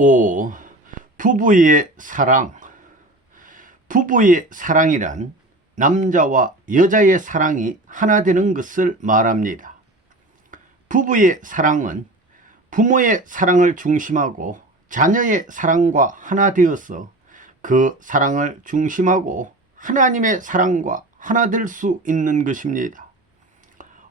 5. 부부의 사랑. 부부의 사랑이란 남자와 여자의 사랑이 하나 되는 것을 말합니다. 부부의 사랑은 부모의 사랑을 중심하고 자녀의 사랑과 하나 되어서 그 사랑을 중심하고 하나님의 사랑과 하나 될 수 있는 것입니다.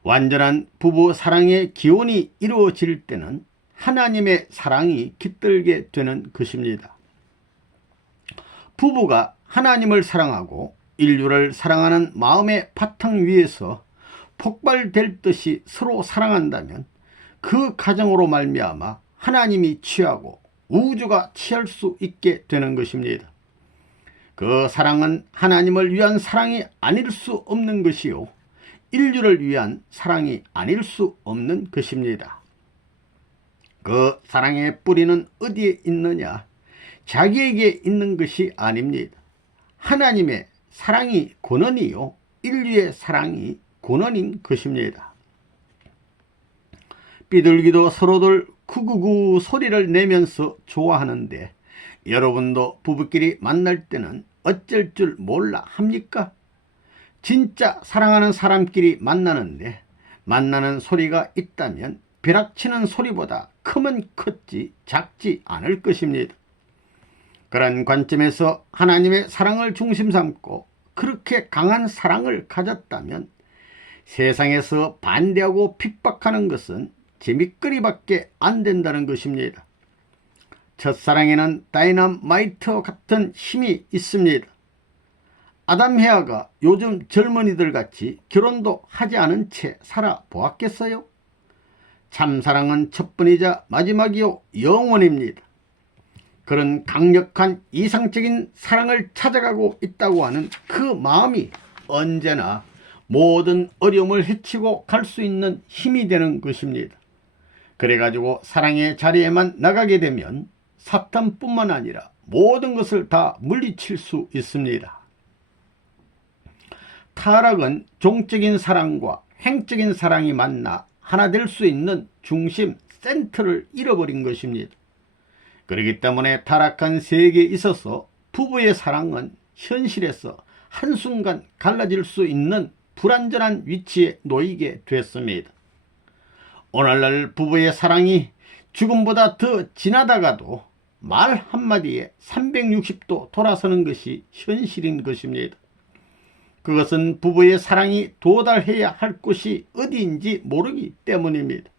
완전한 부부 사랑의 기원이 이루어질 때는 하나님의 사랑이 깃들게 되는 것입니다. 부부가 하나님을 사랑하고 인류를 사랑하는 마음의 바탕 위에서 폭발될 듯이 서로 사랑한다면 그 가정으로 말미암아 하나님이 취하고 우주가 취할 수 있게 되는 것입니다. 그 사랑은 하나님을 위한 사랑이 아닐 수 없는 것이요 인류를 위한 사랑이 아닐 수 없는 것입니다. 그 사랑의 뿌리는 어디에 있느냐? 자기에게 있는 것이 아닙니다. 하나님의 사랑이 근원이요 인류의 사랑이 근원인 것입니다. 비둘기도 서로들 쿠구구 소리를 내면서 좋아하는데 여러분도 부부끼리 만날 때는 어쩔 줄 몰라 합니까? 진짜 사랑하는 사람끼리 만나는데 만나는 소리가 있다면 벼락치는 소리보다 크면 컸지 작지 않을 것입니다. 그런 관점에서 하나님의 사랑을 중심 삼고 그렇게 강한 사랑을 가졌다면 세상에서 반대하고 핍박하는 것은 재미거리밖에 안 된다는 것입니다. 첫사랑에는 다이너마이트 같은 힘이 있습니다. 아담 헤아가 요즘 젊은이들 같이 결혼도 하지 않은 채 살아보았겠어요? 참사랑은 첫번이자 마지막이요 영원입니다. 그런 강력한 이상적인 사랑을 찾아가고 있다고 하는 그 마음이 언제나 모든 어려움을 헤치고 갈 수 있는 힘이 되는 것입니다. 그래가지고 사랑의 자리에만 나가게 되면 사탄뿐만 아니라 모든 것을 다 물리칠 수 있습니다. 타락은 종적인 사랑과 행적인 사랑이 만나 하나 될 수 있는 중심 센터를 잃어버린 것입니다. 그렇기 때문에 타락한 세계에 있어서 부부의 사랑은 현실에서 한순간 갈라질 수 있는 불완전한 위치에 놓이게 됐습니다. 오늘날 부부의 사랑이 죽음보다 더 지나다가도 말 한마디에 360도 돌아서는 것이 현실인 것입니다. 그것은 부부의 사랑이 도달해야 할 곳이 어디인지 모르기 때문입니다.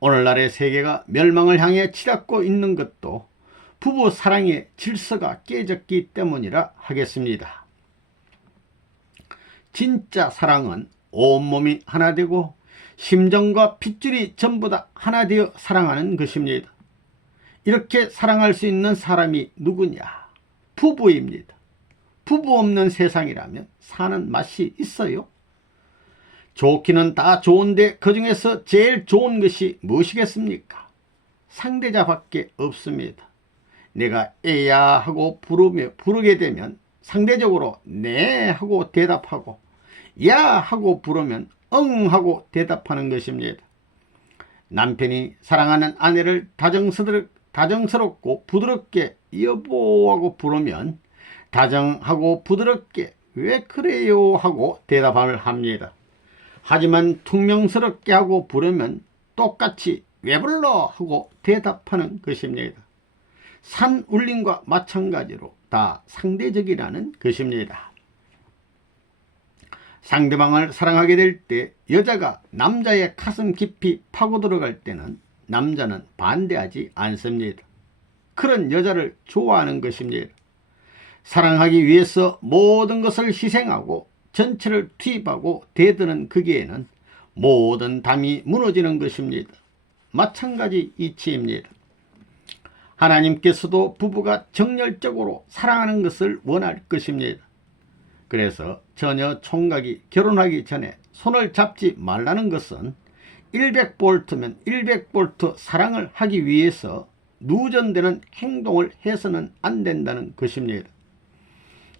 오늘날의 세계가 멸망을 향해 치닫고 있는 것도 부부 사랑의 질서가 깨졌기 때문이라 하겠습니다. 진짜 사랑은 온몸이 하나 되고 심정과 핏줄이 전부 다 하나 되어 사랑하는 것입니다. 이렇게 사랑할 수 있는 사람이 누구냐? 부부입니다. 부부 없는 세상이라면 사는 맛이 있어요? 좋기는 다 좋은데 그 중에서 제일 좋은 것이 무엇이겠습니까? 상대자밖에 없습니다. 내가 에야 하고 부르게 되면 상대적으로 네 하고 대답하고 야 하고 부르면 응 하고 대답하는 것입니다. 남편이 사랑하는 아내를 다정스럽고 부드럽게 여보하고 부르면 다정하고 부드럽게 왜 그래요 하고 대답을 합니다. 하지만 퉁명스럽게 하고 부르면 똑같이 왜 불러 하고 대답하는 것입니다. 산 울림과 마찬가지로 다 상대적이라는 것입니다. 상대방을 사랑하게 될 때 여자가 남자의 가슴 깊이 파고 들어갈 때는 남자는 반대하지 않습니다. 그런 여자를 좋아하는 것입니다. 사랑하기 위해서 모든 것을 희생하고 전체를 투입하고 대드는 거기에는 모든 담이 무너지는 것입니다. 마찬가지 이치입니다. 하나님께서도 부부가 정열적으로 사랑하는 것을 원할 것입니다. 그래서 처녀 총각이 결혼하기 전에 손을 잡지 말라는 것은 100볼트면 100볼트 사랑을 하기 위해서 누전되는 행동을 해서는 안 된다는 것입니다.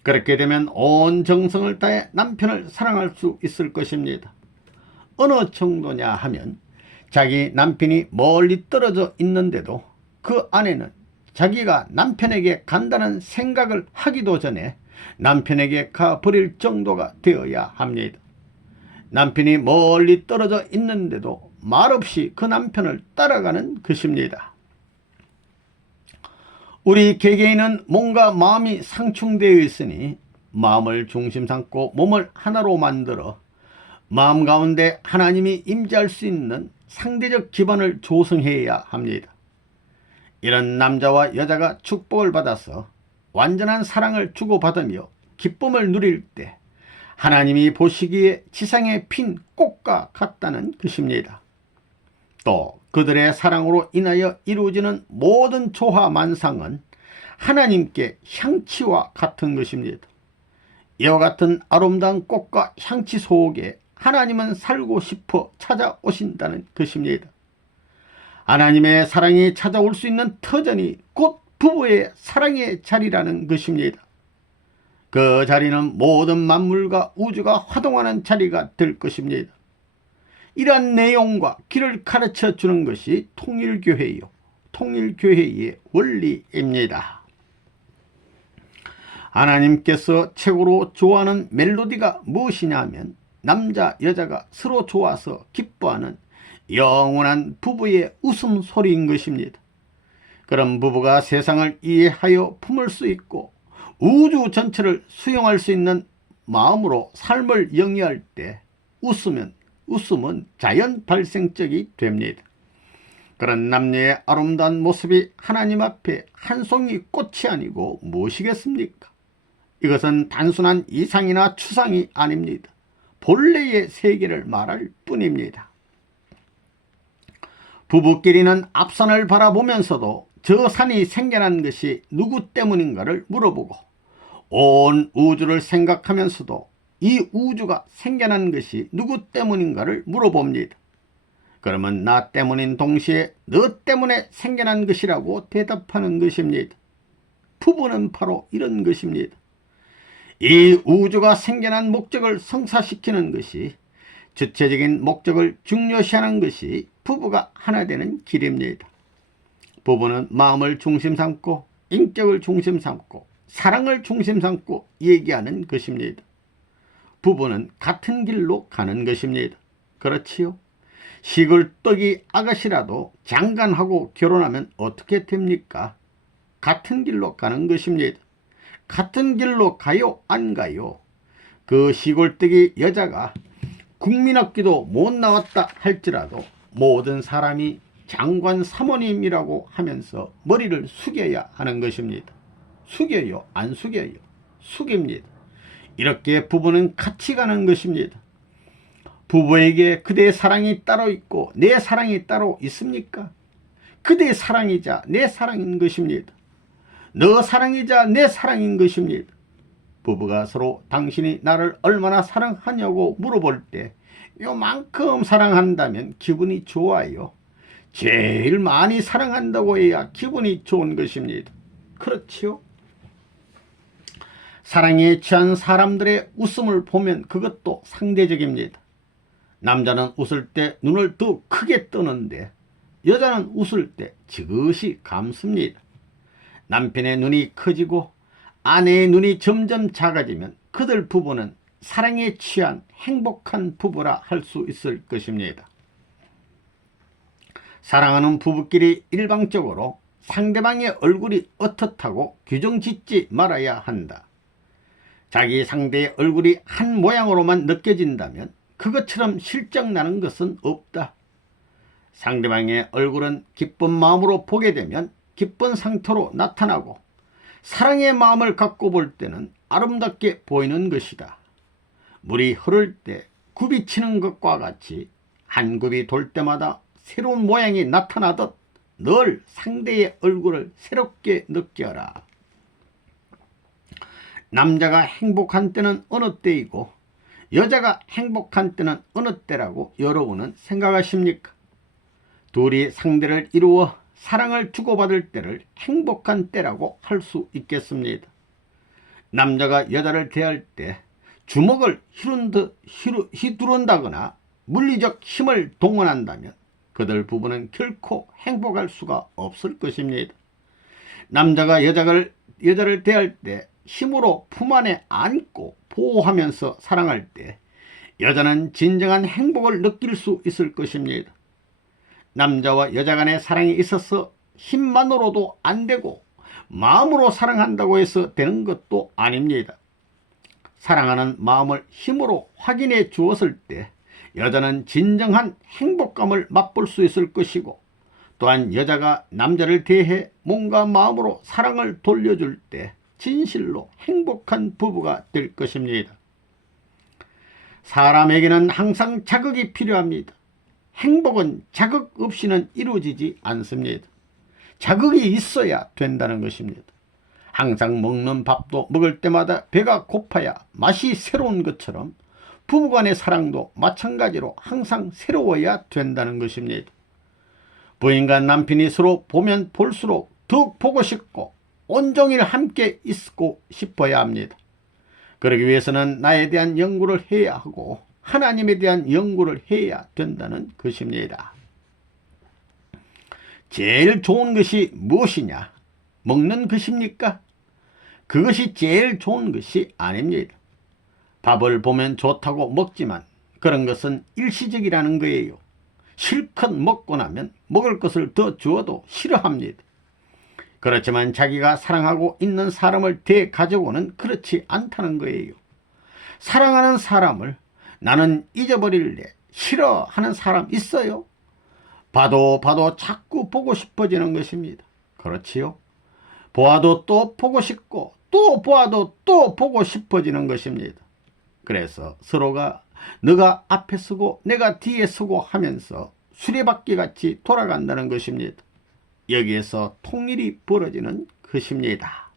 그렇게 되면 온 정성을 다해 남편을 사랑할 수 있을 것입니다. 어느 정도냐 하면 자기 남편이 멀리 떨어져 있는데도 그 아내는 자기가 남편에게 간다는 생각을 하기도 전에 남편에게 가버릴 정도가 되어야 합니다. 남편이 멀리 떨어져 있는데도 말없이 그 남편을 따라가는 것입니다. 우리 개개인은 몸과 마음이 상충되어 있으니 마음을 중심 삼고 몸을 하나로 만들어 마음 가운데 하나님이 임재할 수 있는 상대적 기반을 조성해야 합니다. 이런 남자와 여자가 축복을 받아서 완전한 사랑을 주고받으며 기쁨을 누릴 때 하나님이 보시기에 지상에 핀 꽃과 같다는 것입니다. 또 그들의 사랑으로 인하여 이루어지는 모든 조화만상은 하나님께 향치와 같은 것입니다. 이와 같은 아름다운 꽃과 향치 속에 하나님은 살고 싶어 찾아오신다는 것입니다. 하나님의 사랑이 찾아올 수 있는 터전이 곧 부부의 사랑의 자리라는 것입니다. 그 자리는 모든 만물과 우주가 화동하는 자리가 될 것입니다. 이러한 내용과 길을 가르쳐 주는 것이 통일교회요, 통일교회의 원리입니다. 하나님께서 최고로 좋아하는 멜로디가 무엇이냐 하면 남자 여자가 서로 좋아서 기뻐하는 영원한 부부의 웃음소리인 것입니다. 그런 부부가 세상을 이해하여 품을 수 있고 우주 전체를 수용할 수 있는 마음으로 삶을 영위할 때 웃음은 자연 발생적이 됩니다. 그런 남녀의 아름다운 모습이 하나님 앞에 한 송이 꽃이 아니고 무엇이겠습니까? 이것은 단순한 이상이나 추상이 아닙니다. 본래의 세계를 말할 뿐입니다. 부부끼리는 앞산을 바라보면서도 저 산이 생겨난 것이 누구 때문인가를 물어보고 온 우주를 생각하면서도 이 우주가 생겨난 것이 누구 때문인가를 물어봅니다. 그러면 나 때문인 동시에 너 때문에 생겨난 것이라고 대답하는 것입니다. 부부는 바로 이런 것입니다. 이 우주가 생겨난 목적을 성사시키는 것이, 주체적인 목적을 중요시하는 것이 부부가 하나 되는 길입니다. 부부는 마음을 중심 삼고 인격을 중심 삼고 사랑을 중심 삼고 얘기하는 것입니다. 부부는 같은 길로 가는 것입니다. 그렇지요? 시골떡이 아가씨라도 장간하고 결혼하면 어떻게 됩니까? 같은 길로 가는 것입니다. 같은 길로 가요, 안 가요? 그 시골떡이 여자가 국민학교도 못 나왔다 할지라도 모든 사람이 장관 사모님이라고 하면서 머리를 숙여야 하는 것입니다. 숙여요, 안 숙여요? 숙입니다. 이렇게 부부는 같이 가는 것입니다. 부부에게 그대의 사랑이 따로 있고 내 사랑이 따로 있습니까? 그대의 사랑이자 내 사랑인 것입니다. 너 사랑이자 내 사랑인 것입니다. 부부가 서로 당신이 나를 얼마나 사랑하냐고 물어볼 때 요만큼 사랑한다면 기분이 좋아요. 제일 많이 사랑한다고 해야 기분이 좋은 것입니다. 그렇지요? 사랑에 취한 사람들의 웃음을 보면 그것도 상대적입니다. 남자는 웃을 때 눈을 더 크게 뜨는데 여자는 웃을 때 지그시 감습니다. 남편의 눈이 커지고 아내의 눈이 점점 작아지면 그들 부부는 사랑에 취한 행복한 부부라 할 수 있을 것입니다. 사랑하는 부부끼리 일방적으로 상대방의 얼굴이 어떻다고 규정 짓지 말아야 한다. 자기 상대의 얼굴이 한 모양으로만 느껴진다면 그것처럼 실적나는 것은 없다. 상대방의 얼굴은 기쁜 마음으로 보게 되면 기쁜 상태로 나타나고 사랑의 마음을 갖고 볼 때는 아름답게 보이는 것이다. 물이 흐를 때 굽이 치는 것과 같이 한 굽이 돌 때마다 새로운 모양이 나타나듯 늘 상대의 얼굴을 새롭게 느껴라. 남자가 행복한 때는 어느 때이고 여자가 행복한 때는 어느 때라고 여러분은 생각하십니까? 둘이 상대를 이루어 사랑을 주고받을 때를 행복한 때라고 할 수 있겠습니다. 남자가 여자를 대할 때 주먹을 휘두른다거나 물리적 힘을 동원한다면 그들 부부는 결코 행복할 수가 없을 것입니다. 남자가 여자를 대할 때 힘으로 품 안에 안고 보호하면서 사랑할 때 여자는 진정한 행복을 느낄 수 있을 것입니다. 남자와 여자 간의 사랑이 있어서 힘만으로도 안 되고 마음으로 사랑한다고 해서 되는 것도 아닙니다. 사랑하는 마음을 힘으로 확인해 주었을 때 여자는 진정한 행복감을 맛볼 수 있을 것이고, 또한 여자가 남자를 대해 몸과 마음으로 사랑을 돌려줄 때 진실로 행복한 부부가 될 것입니다. 사람에게는 항상 자극이 필요합니다. 행복은 자극 없이는 이루어지지 않습니다. 자극이 있어야 된다는 것입니다. 항상 먹는 밥도 먹을 때마다 배가 고파야 맛이 새로운 것처럼 부부간의 사랑도 마찬가지로 항상 새로워야 된다는 것입니다. 부인과 남편이 서로 보면 볼수록 더욱 보고 싶고 온종일 함께 있고 싶어야 합니다. 그러기 위해서는 나에 대한 연구를 해야 하고 하나님에 대한 연구를 해야 된다는 것입니다. 제일 좋은 것이 무엇이냐? 먹는 것입니까? 그것이 제일 좋은 것이 아닙니다. 밥을 보면 좋다고 먹지만 그런 것은 일시적이라는 거예요. 실컷 먹고 나면 먹을 것을 더 주어도 싫어합니다. 그렇지만 자기가 사랑하고 있는 사람을 대가지고는 그렇지 않다는 거예요. 사랑하는 사람을 나는 잊어버릴래 싫어하는 사람 있어요? 봐도 자꾸 보고 싶어지는 것입니다. 그렇지요? 보아도 또 보고 싶고 또 보아도 또 보고 싶어지는 것입니다. 그래서 서로가 너가 앞에 서고 내가 뒤에 서고 하면서 수레바퀴 같이 돌아간다는 것입니다. 여기에서 통일이 벌어지는 것입니다.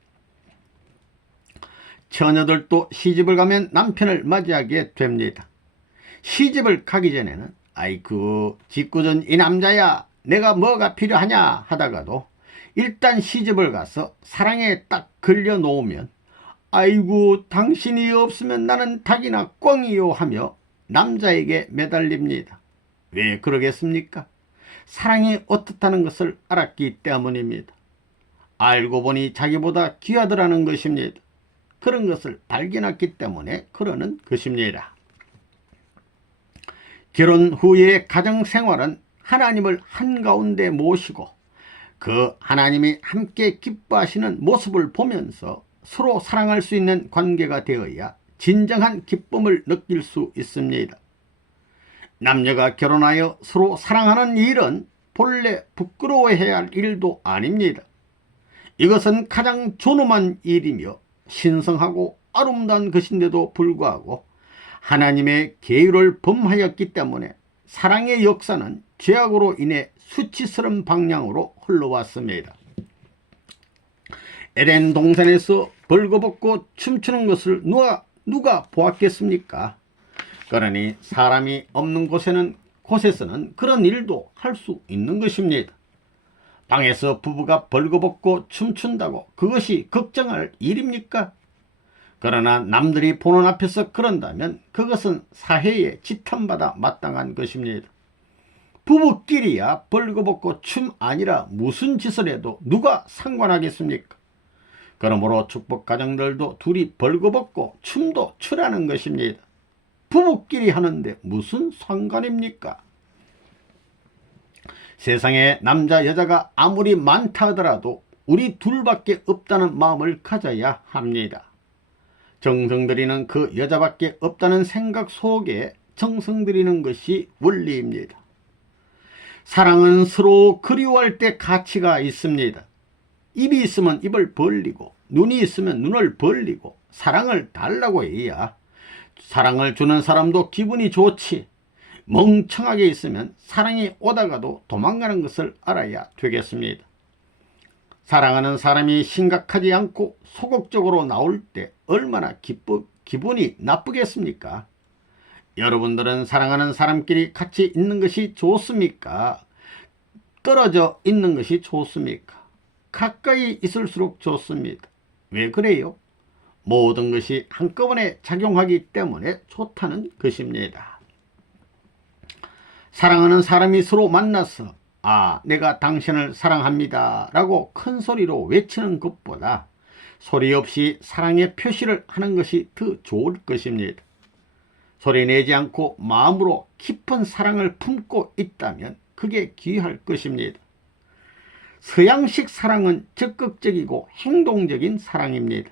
처녀들도 시집을 가면 남편을 맞이하게 됩니다. 시집을 가기 전에는 아이고 짓궂은 이 남자야 내가 뭐가 필요하냐 하다가도 일단 시집을 가서 사랑에 딱 걸려 놓으면 아이고 당신이 없으면 나는 닭이나 꿩이요 하며 남자에게 매달립니다. 왜 그러겠습니까? 사랑이 어떻다는 것을 알았기 때문입니다. 알고 보니 자기보다 귀하더라는 것입니다. 그런 것을 발견했기 때문에 그러는 것입니다. 결혼 후의 가정생활은 하나님을 한가운데 모시고 그 하나님이 함께 기뻐하시는 모습을 보면서 서로 사랑할 수 있는 관계가 되어야 진정한 기쁨을 느낄 수 있습니다. 남녀가 결혼하여 서로 사랑하는 일은 본래 부끄러워해야 할 일도 아닙니다. 이것은 가장 존엄한 일이며 신성하고 아름다운 것인데도 불구하고 하나님의 계율을 범하였기 때문에 사랑의 역사는 죄악으로 인해 수치스러운 방향으로 흘러왔습니다. 에덴 동산에서 벌거벗고 춤추는 것을 누가 보았겠습니까? 그러니 사람이 없는 곳에서는 그런 일도 할 수 있는 것입니다. 방에서 부부가 벌거벗고 춤춘다고 그것이 걱정할 일입니까? 그러나 남들이 보는 앞에서 그런다면 그것은 사회에 지탄받아 마땅한 것입니다. 부부끼리야 벌거벗고 춤 아니라 무슨 짓을 해도 누가 상관하겠습니까? 그러므로 축복 가정들도 둘이 벌거벗고 춤도 추라는 것입니다. 부부끼리 하는데 무슨 상관입니까? 세상에 남자 여자가 아무리 많다 하더라도 우리 둘밖에 없다는 마음을 가져야 합니다. 정성 들이는 그 여자밖에 없다는 생각 속에 정성 들이는 것이 원리입니다. 사랑은 서로 그리워할 때 가치가 있습니다. 입이 있으면 입을 벌리고 눈이 있으면 눈을 벌리고 사랑을 달라고 해야 사랑을 주는 사람도 기분이 좋지, 멍청하게 있으면 사랑이 오다가도 도망가는 것을 알아야 되겠습니다. 사랑하는 사람이 심각하지 않고 소극적으로 나올 때 얼마나 기분이 나쁘겠습니까? 여러분들은 사랑하는 사람끼리 같이 있는 것이 좋습니까? 떨어져 있는 것이 좋습니까? 가까이 있을수록 좋습니다. 왜 그래요? 모든 것이 한꺼번에 작용하기 때문에 좋다는 것입니다. 사랑하는 사람이 서로 만나서 아, 내가 당신을 사랑합니다 라고 큰 소리로 외치는 것보다 소리 없이 사랑의 표시를 하는 것이 더 좋을 것입니다. 소리 내지 않고 마음으로 깊은 사랑을 품고 있다면 그게 귀할 것입니다. 서양식 사랑은 적극적이고 행동적인 사랑입니다.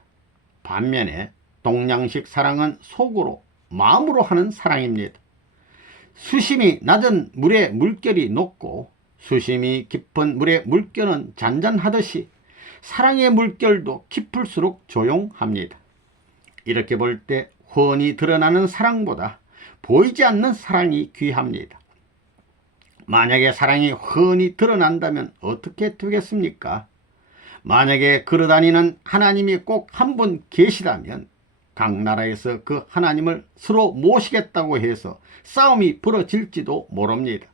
반면에 동양식 사랑은 속으로, 마음으로 하는 사랑입니다. 수심이 낮은 물의 물결이 높고 수심이 깊은 물의 물결은 잔잔하듯이 사랑의 물결도 깊을수록 조용합니다. 이렇게 볼 때 훤히 드러나는 사랑보다 보이지 않는 사랑이 귀합니다. 만약에 사랑이 훤히 드러난다면 어떻게 되겠습니까? 만약에 걸어다니는 하나님이 꼭 한 분 계시다면 각 나라에서 그 하나님을 서로 모시겠다고 해서 싸움이 벌어질지도 모릅니다.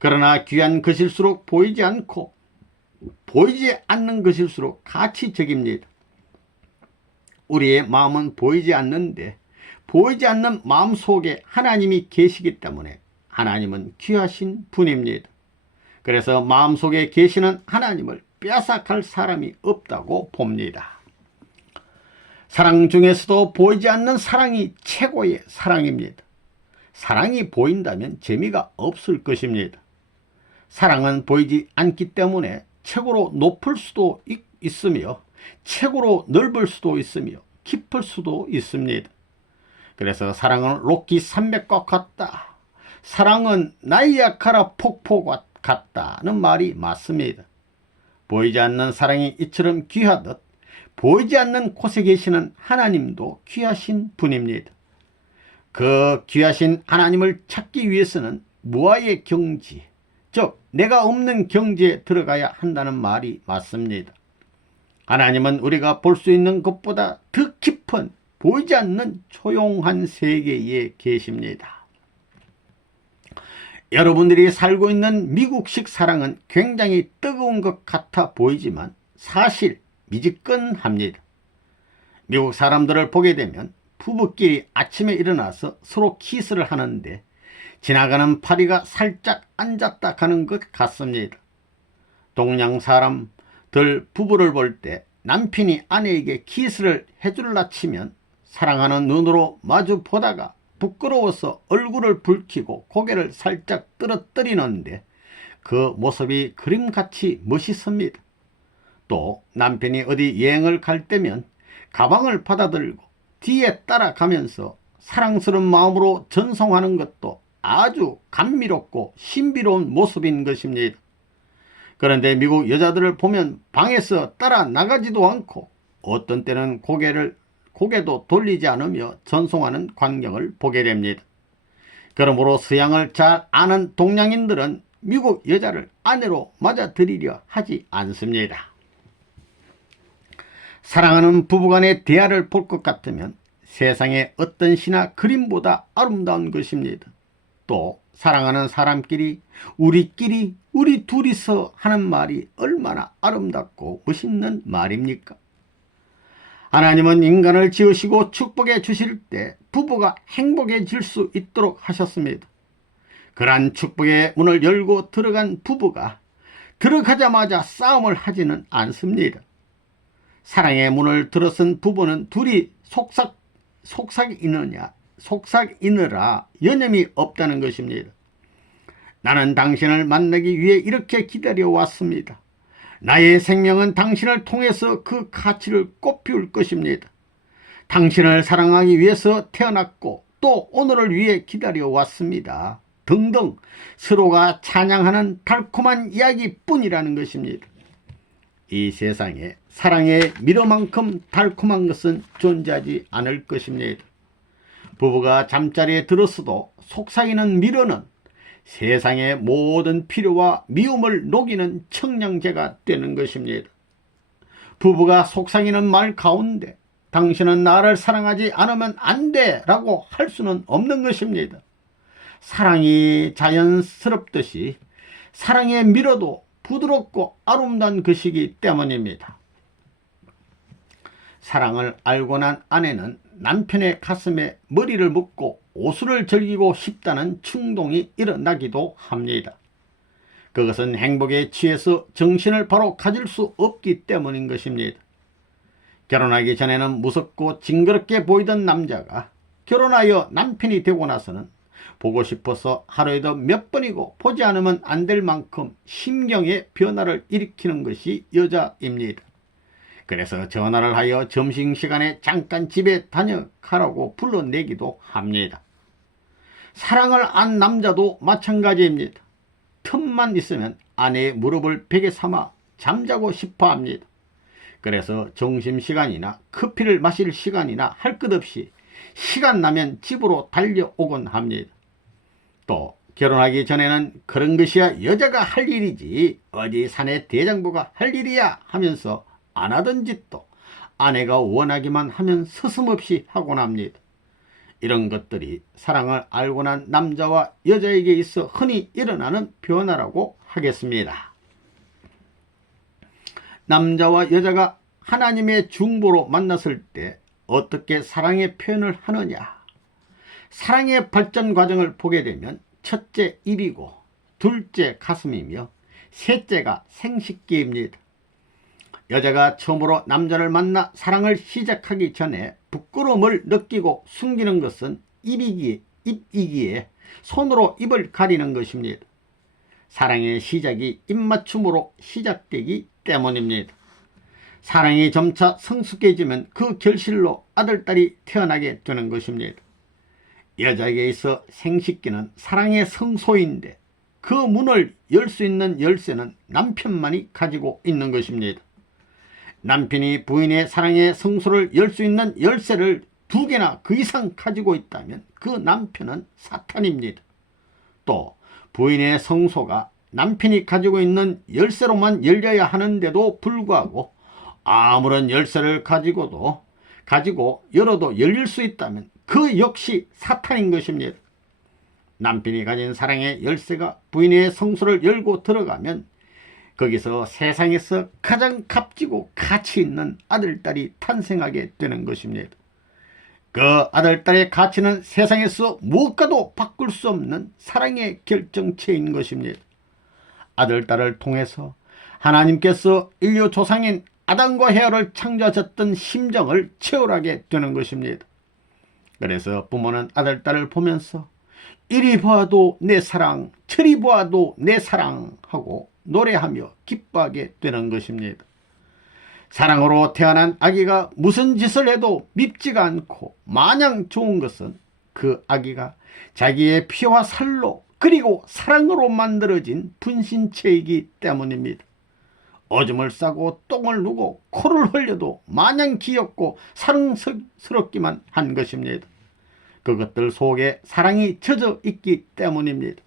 그러나 귀한 것일수록 보이지 않고 보이지 않는 것일수록 가치적입니다. 우리의 마음은 보이지 않는데 보이지 않는 마음 속에 하나님이 계시기 때문에 하나님은 귀하신 분입니다. 그래서 마음속에 계시는 하나님을 빼앗아갈 사람이 없다고 봅니다. 사랑 중에서도 보이지 않는 사랑이 최고의 사랑입니다. 사랑이 보인다면 재미가 없을 것입니다. 사랑은 보이지 않기 때문에 최고로 높을 수도 있으며 최고로 넓을 수도 있으며 깊을 수도 있습니다. 그래서 사랑은 로키 산맥과 같다. 사랑은 나이아가라 폭포와 같다는 말이 맞습니다. 보이지 않는 사랑이 이처럼 귀하듯 보이지 않는 곳에 계시는 하나님도 귀하신 분입니다. 그 귀하신 하나님을 찾기 위해서는 무아의 경지, 즉 내가 없는 경지에 들어가야 한다는 말이 맞습니다. 하나님은 우리가 볼 수 있는 것보다 더 깊은 보이지 않는 조용한 세계에 계십니다. 여러분들이 살고 있는 미국식 사랑은 굉장히 뜨거운 것 같아 보이지만 사실 미지근합니다. 미국 사람들을 보게 되면 부부끼리 아침에 일어나서 서로 키스를 하는데 지나가는 파리가 살짝 앉았다 가는 것 같습니다. 동양 사람들 부부를 볼 때 남편이 아내에게 키스를 해줄라 치면 사랑하는 눈으로 마주 보다가 부끄러워서 얼굴을 붉히고 고개를 살짝 떨어뜨리는데 그 모습이 그림같이 멋있습니다. 또 남편이 어디 여행을 갈 때면 가방을 받아들고 뒤에 따라가면서 사랑스러운 마음으로 전송하는 것도 아주 감미롭고 신비로운 모습인 것입니다. 그런데 미국 여자들을 보면 방에서 따라 나가지도 않고 어떤 때는 고개도 돌리지 않으며 전송하는 광경을 보게 됩니다. 그러므로 서양을 잘 아는 동양인들은 미국 여자를 아내로 맞아들이려 하지 않습니다. 사랑하는 부부간의 대화를 볼 것 같으면 세상의 어떤 시나 그림보다 아름다운 것입니다. 또 사랑하는 사람끼리 우리 둘이서 하는 말이 얼마나 아름답고 멋있는 말입니까? 하나님은 인간을 지으시고 축복해 주실 때 부부가 행복해질 수 있도록 하셨습니다. 그러한 축복의 문을 열고 들어간 부부가 들어가자마자 싸움을 하지는 않습니다. 사랑의 문을 들어선 부부는 둘이 속삭이느라 여념이 없다는 것입니다. 나는 당신을 만나기 위해 이렇게 기다려왔습니다. 나의 생명은 당신을 통해서 그 가치를 꽃피울 것입니다. 당신을 사랑하기 위해서 태어났고 또 오늘을 위해 기다려왔습니다. 등등 서로가 찬양하는 달콤한 이야기뿐이라는 것입니다. 이 세상에 사랑의 미로만큼 달콤한 것은 존재하지 않을 것입니다. 부부가 잠자리에 들었어도 속삭이는 미로는 세상의 모든 필요와 미움을 녹이는 청량제가 되는 것입니다. 부부가 속삭이는 말 가운데 당신은 나를 사랑하지 않으면 안 돼 라고 할 수는 없는 것입니다. 사랑이 자연스럽듯이 사랑의 미로도 부드럽고 아름다운 것이기 때문입니다. 사랑을 알고 난 아내는 남편의 가슴에 머리를 묻고 오수를 즐기고 싶다는 충동이 일어나기도 합니다. 그것은 행복에 취해서 정신을 바로 가질 수 없기 때문인 것입니다. 결혼하기 전에는 무섭고 징그럽게 보이던 남자가 결혼하여 남편이 되고 나서는 보고 싶어서 하루에도 몇 번이고 보지 않으면 안 될 만큼 심경의 변화를 일으키는 것이 여자입니다. 그래서 전화를 하여 점심시간에 잠깐 집에 다녀가라고 불러내기도 합니다. 사랑을 안 남자도 마찬가지입니다. 틈만 있으면 아내의 무릎을 베개 삼아 잠자고 싶어 합니다. 그래서 점심시간이나 커피를 마실 시간이나 할 것 없이 시간 나면 집으로 달려오곤 합니다. 또 결혼하기 전에는 그런 것이야 여자가 할 일이지 어디 사내 대장부가 할 일이야 하면서 안 하던 짓도 아내가 원하기만 하면 서슴없이 하곤 합니다. 이런 것들이 사랑을 알고 난 남자와 여자에게 있어 흔히 일어나는 변화라고 하겠습니다. 남자와 여자가 하나님의 중보로 만났을 때 어떻게 사랑의 표현을 하느냐. 사랑의 발전 과정을 보게 되면 첫째 입이고 둘째 가슴이며 셋째가 생식기입니다. 여자가 처음으로 남자를 만나 사랑을 시작하기 전에 부끄러움을 느끼고 숨기는 것은 입이기에 손으로 입을 가리는 것입니다. 사랑의 시작이 입맞춤으로 시작되기 때문입니다. 사랑이 점차 성숙해지면 그 결실로 아들딸이 태어나게 되는 것입니다. 여자에게 있어 생식기는 사랑의 성소인데 그 문을 열 수 있는 열쇠는 남편만이 가지고 있는 것입니다. 남편이 부인의 사랑의 성소를 열 수 있는 열쇠를 2개나 그 이상 가지고 있다면 그 남편은 사탄입니다. 또 부인의 성소가 남편이 가지고 있는 열쇠로만 열려야 하는데도 불구하고 아무런 열쇠를 가지고 열어도 열릴 수 있다면 그 역시 사탄인 것입니다. 남편이 가진 사랑의 열쇠가 부인의 성소를 열고 들어가면 거기서 세상에서 가장 값지고 가치 있는 아들딸이 탄생하게 되는 것입니다. 그 아들딸의 가치는 세상에서 무엇과도 바꿀 수 없는 사랑의 결정체인 것입니다. 아들딸을 통해서 하나님께서 인류 조상인 아담과 헤아를 창조하셨던 심정을 채울하게 되는 것입니다. 그래서 부모는 아들딸을 보면서 이리 보아도 내 사랑, 저리 보아도 내 사랑 하고 노래하며 기뻐하게 되는 것입니다. 사랑으로 태어난 아기가 무슨 짓을 해도 밉지가 않고 마냥 좋은 것은 그 아기가 자기의 피와 살로 그리고 사랑으로 만들어진 분신체이기 때문입니다. 오줌을 싸고 똥을 누고 코를 흘려도 마냥 귀엽고 사랑스럽기만 한 것입니다. 그것들 속에 사랑이 젖어 있기 때문입니다.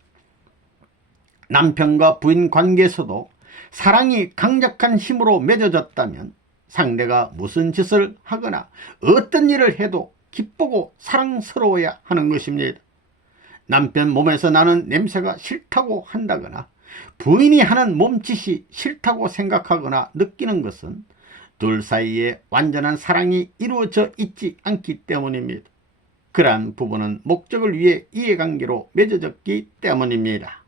남편과 부인 관계에서도 사랑이 강력한 힘으로 맺어졌다면 상대가 무슨 짓을 하거나 어떤 일을 해도 기쁘고 사랑스러워야 하는 것입니다. 남편 몸에서 나는 냄새가 싫다고 한다거나 부인이 하는 몸짓이 싫다고 생각하거나 느끼는 것은 둘 사이에 완전한 사랑이 이루어져 있지 않기 때문입니다. 그러한 부부는 목적을 위해 이해관계로 맺어졌기 때문입니다.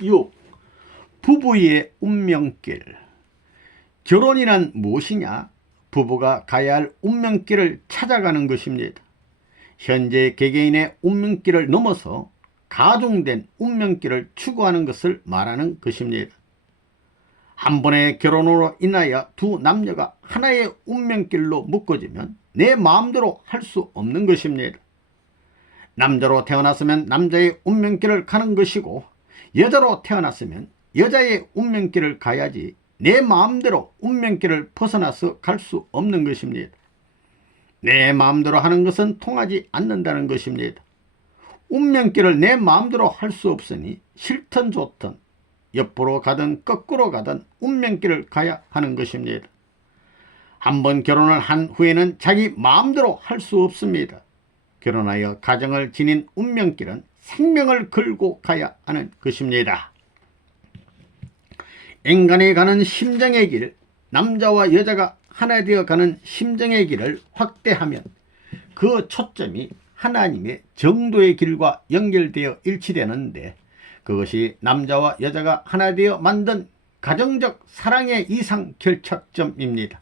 6. 부부의 운명길. 결혼이란 무엇이냐? 부부가 가야 할 운명길을 찾아가는 것입니다. 현재 개개인의 운명길을 넘어서 가중된 운명길을 추구하는 것을 말하는 것입니다. 한 번의 결혼으로 인하여 두 남녀가 하나의 운명길로 묶어지면 내 마음대로 할 수 없는 것입니다. 남자로 태어났으면 남자의 운명길을 가는 것이고 여자로 태어났으면 여자의 운명길을 가야지 내 마음대로 운명길을 벗어나서 갈 수 없는 것입니다. 내 마음대로 하는 것은 통하지 않는다는 것입니다. 운명길을 내 마음대로 할 수 없으니 싫든 좋든 옆으로 가든 거꾸로 가든 운명길을 가야 하는 것입니다. 한번 결혼을 한 후에는 자기 마음대로 할 수 없습니다. 결혼하여 가정을 지닌 운명길은 생명을 걸고 가야 하는 것입니다. 인간이 가는 심정의 길, 남자와 여자가 하나 되어 가는 심정의 길을 확대하면 그 초점이 하나님의 정도의 길과 연결되어 일치되는데 그것이 남자와 여자가 하나 되어 만든 가정적 사랑의 이상 결착점입니다.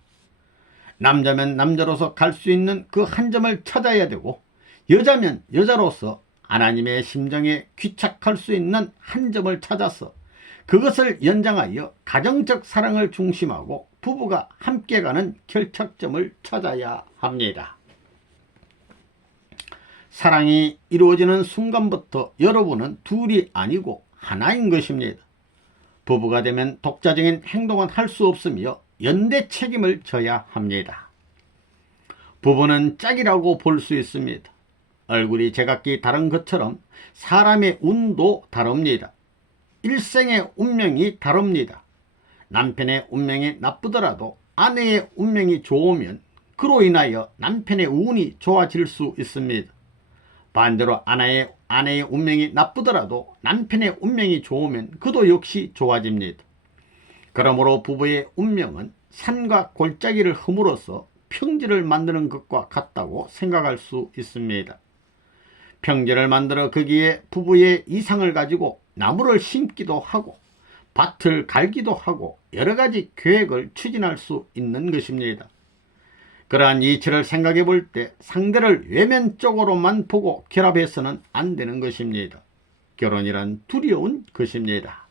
남자면 남자로서 갈 수 있는 그 한 점을 찾아야 되고, 여자면 여자로서 하나님의 심정에 귀착할 수 있는 한 점을 찾아서 그것을 연장하여 가정적 사랑을 중심하고 부부가 함께 가는 결착점을 찾아야 합니다. 사랑이 이루어지는 순간부터 여러분은 둘이 아니고 하나인 것입니다. 부부가 되면 독자적인 행동은 할 수 없으며 연대 책임을 져야 합니다. 부부는 짝이라고 볼 수 있습니다. 얼굴이 제각기 다른 것처럼 사람의 운도 다릅니다. 일생의 운명이 다릅니다. 남편의 운명이 나쁘더라도 아내의 운명이 좋으면 그로 인하여 남편의 운이 좋아질 수 있습니다. 반대로 아내의 운명이 나쁘더라도 남편의 운명이 좋으면 그도 역시 좋아집니다. 그러므로 부부의 운명은 산과 골짜기를 흠으로써 평지를 만드는 것과 같다고 생각할 수 있습니다. 평지를 만들어 거기에 부부의 이상을 가지고 나무를 심기도 하고 밭을 갈기도 하고 여러 가지 계획을 추진할 수 있는 것입니다. 그러한 이치를 생각해 볼 때 상대를 외면적으로만 보고 결합해서는 안 되는 것입니다. 결혼이란 두려운 것입니다.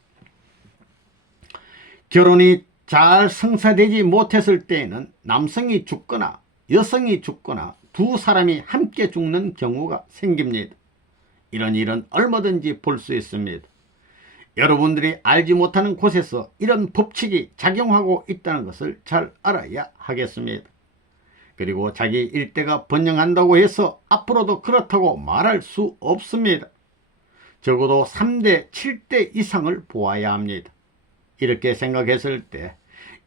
결혼이 잘 성사되지 못했을 때에는 남성이 죽거나 여성이 죽거나 두 사람이 함께 죽는 경우가 생깁니다. 이런 일은 얼마든지 볼 수 있습니다. 여러분들이 알지 못하는 곳에서 이런 법칙이 작용하고 있다는 것을 잘 알아야 하겠습니다. 그리고 자기 일대가 번영한다고 해서 앞으로도 그렇다고 말할 수 없습니다. 적어도 3대, 7대 이상을 보아야 합니다. 이렇게 생각했을 때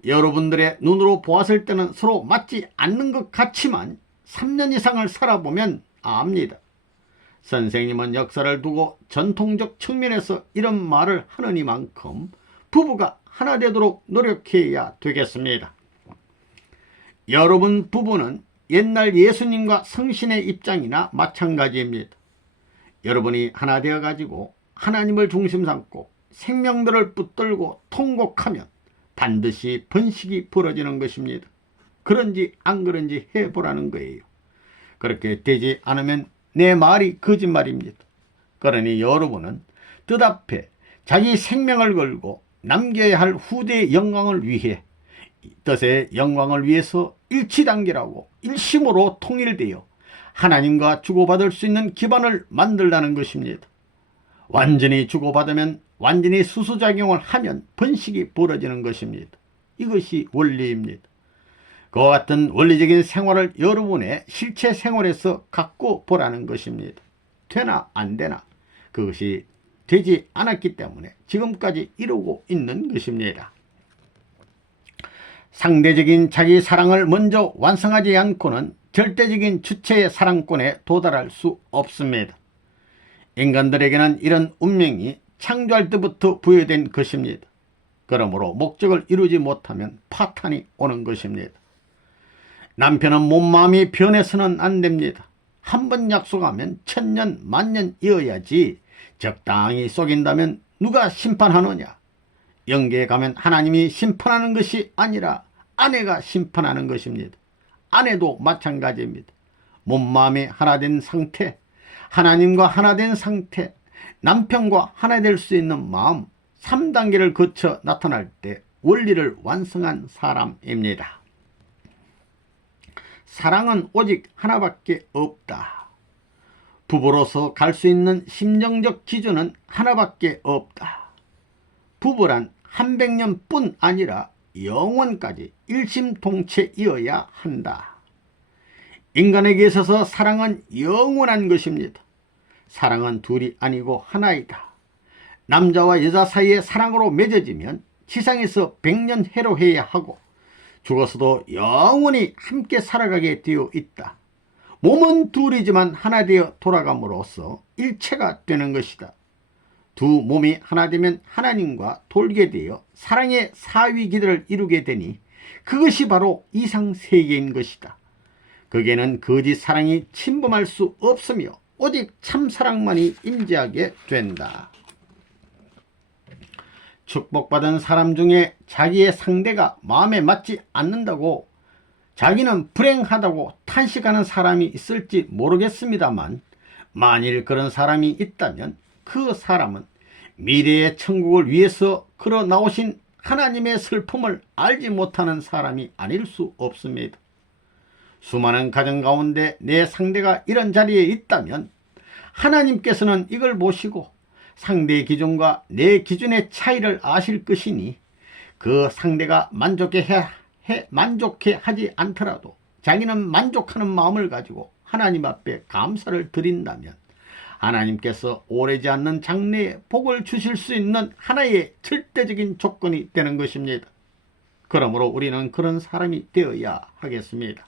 여러분들의 눈으로 보았을 때는 서로 맞지 않는 것 같지만 3년 이상을 살아보면 압니다. 선생님은 역사를 두고 전통적 측면에서 이런 말을 하느니만큼 부부가 하나 되도록 노력해야 되겠습니다. 여러분 부부는 옛날 예수님과 성신의 입장이나 마찬가지입니다. 여러분이 하나 되어 가지고 하나님을 중심 삼고 생명들을 붙들고 통곡하면 반드시 번식이 벌어지는 것입니다. 그런지 안 그런지 해보라는 거예요. 그렇게 되지 않으면 내 말이 거짓말입니다. 그러니 여러분은 뜻앞에 자기 생명을 걸고 남겨야 할 후대의 영광을 위해 뜻의 영광을 위해서 일치단결하고 일심으로 통일되어 하나님과 주고받을 수 있는 기반을 만들라는 것입니다. 완전히 주고받으면 완전히 수수작용을 하면 번식이 벌어지는 것입니다. 이것이 원리입니다. 그와 같은 원리적인 생활을 여러분의 실체 생활에서 갖고 보라는 것입니다. 되나 안 되나 그것이 되지 않았기 때문에 지금까지 이루고 있는 것입니다. 상대적인 자기 사랑을 먼저 완성하지 않고는 절대적인 주체의 사랑권에 도달할 수 없습니다. 인간들에게는 이런 운명이 창조할 때부터 부여된 것입니다. 그러므로 목적을 이루지 못하면 파탄이 오는 것입니다. 남편은 몸마음이 변해서는 안 됩니다. 한 번 약속하면 천년 만년 이어야지 적당히 속인다면 누가 심판하느냐. 영계에 가면 하나님이 심판하는 것이 아니라 아내가 심판하는 것입니다. 아내도 마찬가지입니다. 몸마음이 하나 된 상태, 하나님과 하나 된 상태, 남편과 하나 될 수 있는 마음 3단계를 거쳐 나타날 때 원리를 완성한 사람입니다. 사랑은 오직 하나밖에 없다. 부부로서 갈 수 있는 심정적 기준은 하나밖에 없다. 부부란 한 100년뿐 아니라 영원까지 일심동체이어야 한다. 인간에게 있어서 사랑은 영원한 것입니다. 사랑은 둘이 아니고 하나이다. 남자와 여자 사이의 사랑으로 맺어지면 지상에서 100년 해로해야 하고 죽어서도 영원히 함께 살아가게 되어 있다. 몸은 둘이지만 하나 되어 돌아감으로써 일체가 되는 것이다. 두 몸이 하나 되면 하나님과 돌게 되어 사랑의 사위기들을 이루게 되니 그것이 바로 이상세계인 것이다. 거기에는 거짓 사랑이 침범할 수 없으며 오직 참사랑만이 임재하게 된다. 축복받은 사람 중에 자기의 상대가 마음에 맞지 않는다고 자기는 불행하다고 탄식하는 사람이 있을지 모르겠습니다만, 만일 그런 사람이 있다면 그 사람은 미래의 천국을 위해서 걸어 나오신 하나님의 슬픔을 알지 못하는 사람이 아닐 수 없습니다. 수많은 가정 가운데 내 상대가 이런 자리에 있다면 하나님께서는 이걸 보시고 상대의 기준과 내 기준의 차이를 아실 것이니, 그 상대가 만족해 하지 않더라도 자기는 만족하는 마음을 가지고 하나님 앞에 감사를 드린다면 하나님께서 오래지 않는 장래에 복을 주실 수 있는 하나의 절대적인 조건이 되는 것입니다. 그러므로 우리는 그런 사람이 되어야 하겠습니다.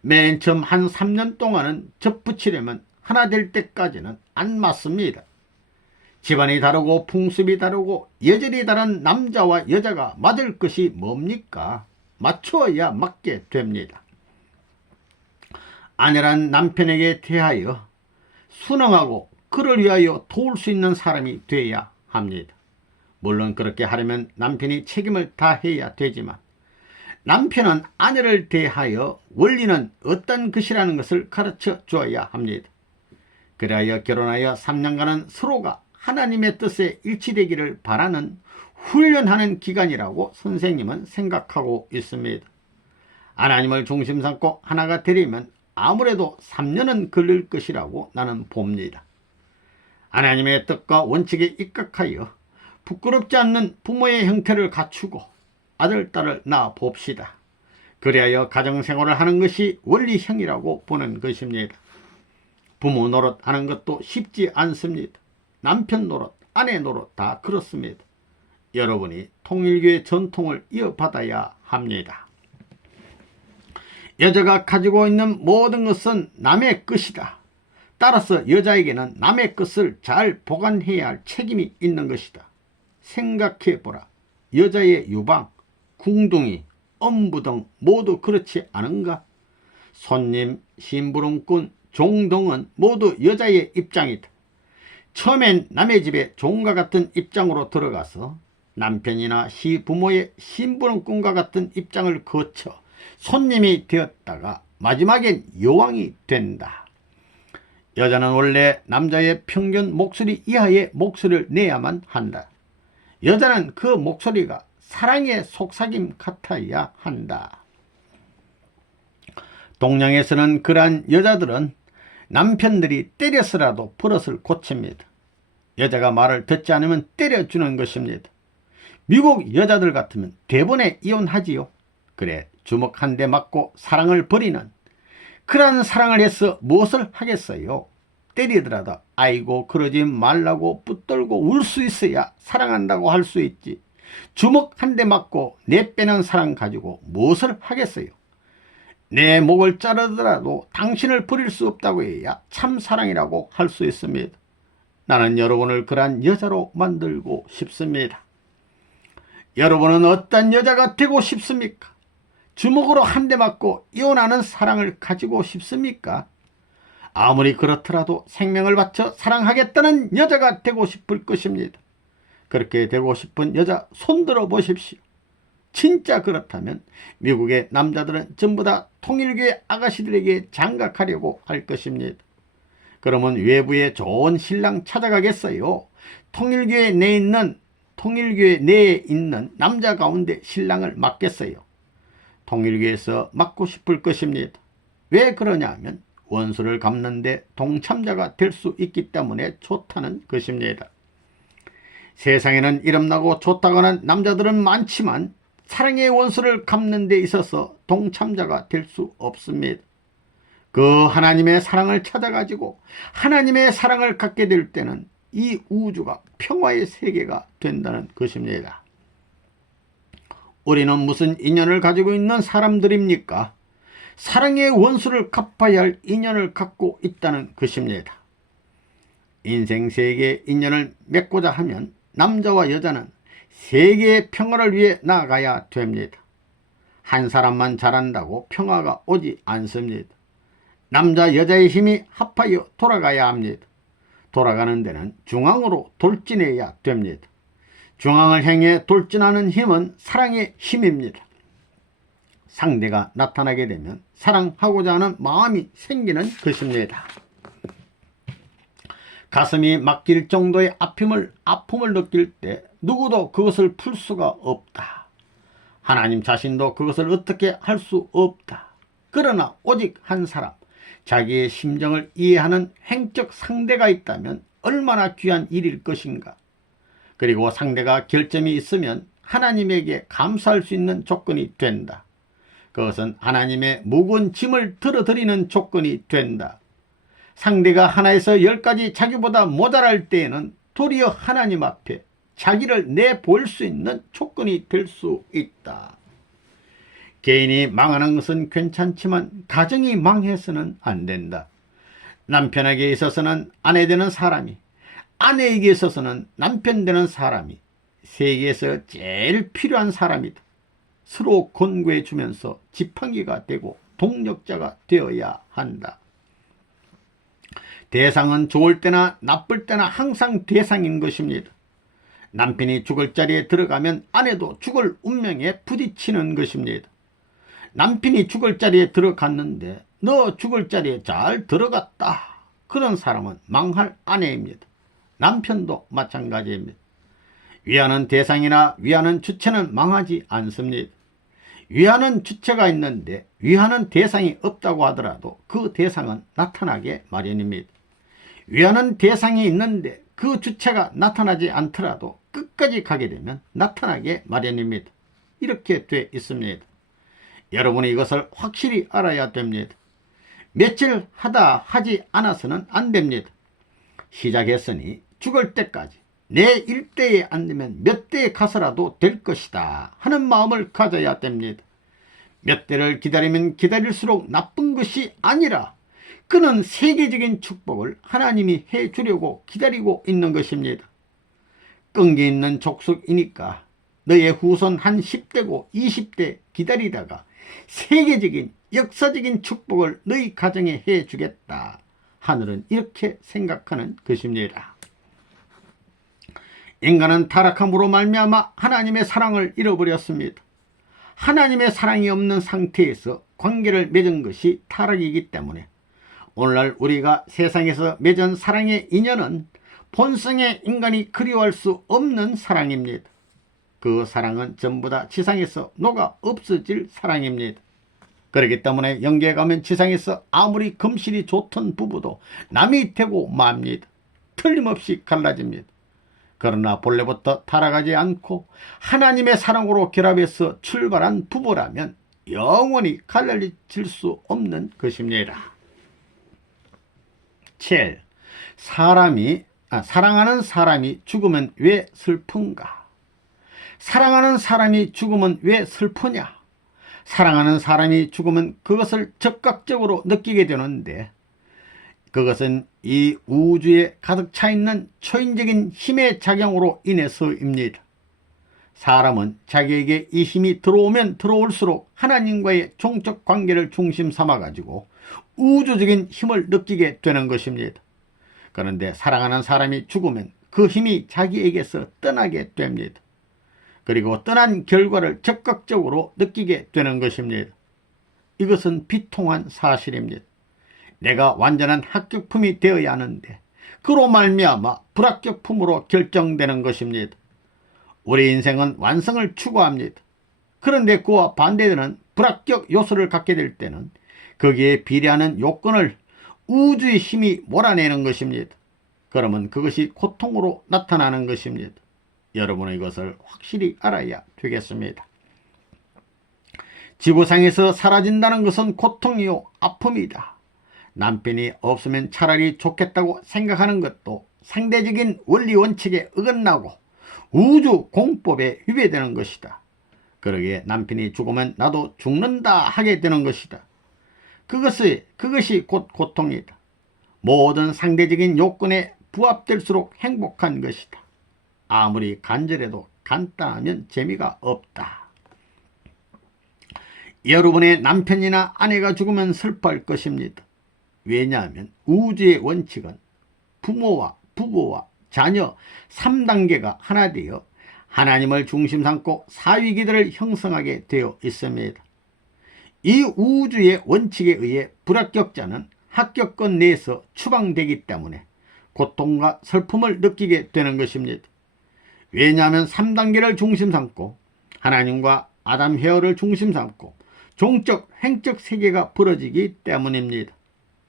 맨 처음 한 3년 동안은 접붙이려면 하나 될 때까지는 안 맞습니다. 집안이 다르고 풍습이 다르고 여전히 다른 남자와 여자가 맞을 것이 뭡니까? 맞추어야 맞게 됩니다. 아내란 남편에게 대하여 순응하고 그를 위하여 도울 수 있는 사람이 되어야 합니다. 물론 그렇게 하려면 남편이 책임을 다해야 되지만, 남편은 아내를 대하여 원리는 어떤 것이라는 것을 가르쳐 주어야 합니다. 그리하여 결혼하여 3년간은 서로가 하나님의 뜻에 일치되기를 바라는 훈련하는 기간이라고 선생님은 생각하고 있습니다. 하나님을 중심 삼고 하나가 되려면 아무래도 3년은 걸릴 것이라고 나는 봅니다. 하나님의 뜻과 원칙에 입각하여 부끄럽지 않는 부모의 형태를 갖추고 아들, 딸을 낳아 봅시다. 그리하여 가정생활을 하는 것이 원리형이라고 보는 것입니다. 부모 노릇하는 것도 쉽지 않습니다. 남편 노릇, 아내 노릇 다 그렇습니다. 여러분이 통일교의 전통을 이어받아야 합니다. 여자가 가지고 있는 모든 것은 남의 것이다. 따라서 여자에게는 남의 것을 잘 보관해야 할 책임이 있는 것이다. 생각해보라. 여자의 유방, 궁둥이, 엄부 등 모두 그렇지 않은가? 손님, 심부름꾼, 종 등은 모두 여자의 입장이다. 처음엔 남의 집에 종과 같은 입장으로 들어가서 남편이나 시부모의 심부름꾼과 같은 입장을 거쳐 손님이 되었다가 마지막엔 여왕이 된다. 여자는 원래 남자의 평균 목소리 이하의 목소리를 내야만 한다. 여자는 그 목소리가 사랑의 속삭임 같아야 한다. 동양에서는 그러한 여자들은 남편들이 때려서라도 버릇을 고칩니다. 여자가 말을 듣지 않으면 때려주는 것입니다. 미국 여자들 같으면 대번에 이혼하지요. 그래, 주먹 한 대 맞고 사랑을 버리는, 그러한 사랑을 해서 무엇을 하겠어요? 때리더라도 아이고 그러지 말라고 붙들고 울 수 있어야 사랑한다고 할 수 있지. 주먹 한 대 맞고 내빼는 사랑 가지고 무엇을 하겠어요? 내 목을 자르더라도 당신을 버릴 수 없다고 해야 참 사랑이라고 할 수 있습니다. 나는 여러분을 그러한 여자로 만들고 싶습니다. 여러분은 어떤 여자가 되고 싶습니까? 주먹으로 한 대 맞고 이혼하는 사랑을 가지고 싶습니까? 아무리 그렇더라도 생명을 바쳐 사랑하겠다는 여자가 되고 싶을 것입니다. 그렇게 되고 싶은 여자 손들어 보십시오. 진짜 그렇다면 미국의 남자들은 전부 다 통일교의 아가씨들에게 장가가려고 할 것입니다. 그러면 외부에 좋은 신랑 찾아가겠어요? 통일교회 내에 있는 남자 가운데 신랑을 맡겠어요? 통일교에서 맡고 싶을 것입니다. 왜 그러냐 하면 원수를 갚는데 동참자가 될 수 있기 때문에 좋다는 것입니다. 세상에는 이름나고 좋다고 하는 남자들은 많지만 사랑의 원수를 갚는 데 있어서 동참자가 될 수 없습니다. 그 하나님의 사랑을 찾아가지고 하나님의 사랑을 갖게 될 때는 이 우주가 평화의 세계가 된다는 것입니다. 우리는 무슨 인연을 가지고 있는 사람들입니까? 사랑의 원수를 갚아야 할 인연을 갖고 있다는 것입니다. 인생 세계의 인연을 맺고자 하면 남자와 여자는 세계의 평화를 위해 나아가야 됩니다. 한 사람만 잘한다고 평화가 오지 않습니다. 남자 여자의 힘이 합하여 돌아가야 합니다. 돌아가는 데는 중앙으로 돌진해야 됩니다. 중앙을 향해 돌진하는 힘은 사랑의 힘입니다. 상대가 나타나게 되면 사랑하고자 하는 마음이 생기는 것입니다. 가슴이 막힐 정도의 아픔을 느낄 때 누구도 그것을 풀 수가 없다. 하나님 자신도 그것을 어떻게 할 수 없다. 그러나 오직 한 사람, 자기의 심정을 이해하는 횡적 상대가 있다면 얼마나 귀한 일일 것인가. 그리고 상대가 결점이 있으면 하나님에게 감사할 수 있는 조건이 된다. 그것은 하나님의 무거운 짐을 들어드리는 조건이 된다. 상대가 하나에서 10가지 자기보다 모자랄 때에는 도리어 하나님 앞에 자기를 내볼 수 있는 조건이 될 수 있다. 개인이 망하는 것은 괜찮지만 가정이 망해서는 안 된다. 남편에게 있어서는 아내 되는 사람이, 아내에게 있어서는 남편 되는 사람이 세계에서 제일 필요한 사람이다. 서로 권고해 주면서 지팡이가 되고 동력자가 되어야 한다. 대상은 좋을 때나 나쁠 때나 항상 대상인 것입니다. 남편이 죽을 자리에 들어가면 아내도 죽을 운명에 부딪히는 것입니다. 남편이 죽을 자리에 들어갔는데 너 죽을 자리에 잘 들어갔다. 그런 사람은 망할 아내입니다. 남편도 마찬가지입니다. 위하는 대상이나 위하는 주체는 망하지 않습니다. 위하는 주체가 있는데 위하는 대상이 없다고 하더라도 그 대상은 나타나게 마련입니다. 위하는 대상이 있는데 그 주체가 나타나지 않더라도 끝까지 가게 되면 나타나게 마련입니다. 이렇게 돼 있습니다. 여러분이 이것을 확실히 알아야 됩니다. 며칠 하지 않아서는 안 됩니다. 시작했으니 죽을 때까지 내 일대에 안 되면 몇 대에 가서라도 될 것이다 하는 마음을 가져야 됩니다. 몇 대를 기다리면 기다릴수록 나쁜 것이 아니라 그는 세계적인 축복을 하나님이 해주려고 기다리고 있는 것입니다. 끈기 있는 족속이니까 너의 후손 한 10대고 20대 기다리다가 세계적인 역사적인 축복을 너희 가정에 해주겠다. 하늘은 이렇게 생각하는 것입니다. 인간은 타락함으로 말미암아 하나님의 사랑을 잃어버렸습니다. 하나님의 사랑이 없는 상태에서 관계를 맺은 것이 타락이기 때문에 오늘날 우리가 세상에서 맺은 사랑의 인연은 본성의 인간이 그리워할 수 없는 사랑입니다. 그 사랑은 전부 다 지상에서 녹아 없어질 사랑입니다. 그렇기 때문에 영계에 가면 지상에서 아무리 금실이 좋던 부부도 남이 되고 맙니다. 틀림없이 갈라집니다. 그러나 본래부터 타락하지 않고 하나님의 사랑으로 결합해서 출발한 부부라면 영원히 갈라질 수 없는 것입니다. 7. 사랑하는 사람이 죽으면 왜 슬픈가? 사랑하는 사람이 죽으면 왜 슬프냐? 사랑하는 사람이 죽으면 그것을 적극적으로 느끼게 되는데 그것은 이 우주에 가득 차 있는 초인적인 힘의 작용으로 인해서입니다. 사람은 자기에게 이 힘이 들어오면 들어올수록 하나님과의 종적 관계를 중심 삼아가지고 우주적인 힘을 느끼게 되는 것입니다. 그런데 사랑하는 사람이 죽으면 그 힘이 자기에게서 떠나게 됩니다. 그리고 떠난 결과를 적극적으로 느끼게 되는 것입니다. 이것은 비통한 사실입니다. 내가 완전한 합격품이 되어야 하는데 그로 말미암아 불합격품으로 결정되는 것입니다. 우리 인생은 완성을 추구합니다. 그런데 그와 반대되는 불합격 요소를 갖게 될 때는 거기에 비례하는 요건을 우주의 힘이 몰아내는 것입니다. 그러면 그것이 고통으로 나타나는 것입니다. 여러분은 이것을 확실히 알아야 되겠습니다. 지구상에서 사라진다는 것은 고통이요 아픔이다. 남편이 없으면 차라리 좋겠다고 생각하는 것도 상대적인 원리 원칙에 어긋나고 우주 공법에 위배되는 것이다. 그러기에 남편이 죽으면 나도 죽는다 하게 되는 것이다. 그것이 곧 고통이다. 모든 상대적인 요건에 부합될수록 행복한 것이다. 아무리 간절해도 간단하면 재미가 없다. 여러분의 남편이나 아내가 죽으면 슬퍼할 것입니다. 왜냐하면 우주의 원칙은 부모와 부부와 자녀 3단계가 하나 되어 하나님을 중심 삼고 사위기들을 형성하게 되어 있습니다. 이 우주의 원칙에 의해 불합격자는 합격권 내에서 추방되기 때문에 고통과 슬픔을 느끼게 되는 것입니다. 왜냐하면 3단계를 중심 삼고 하나님과 아담 헤어를 중심 삼고 종적 횡적 세계가 벌어지기 때문입니다.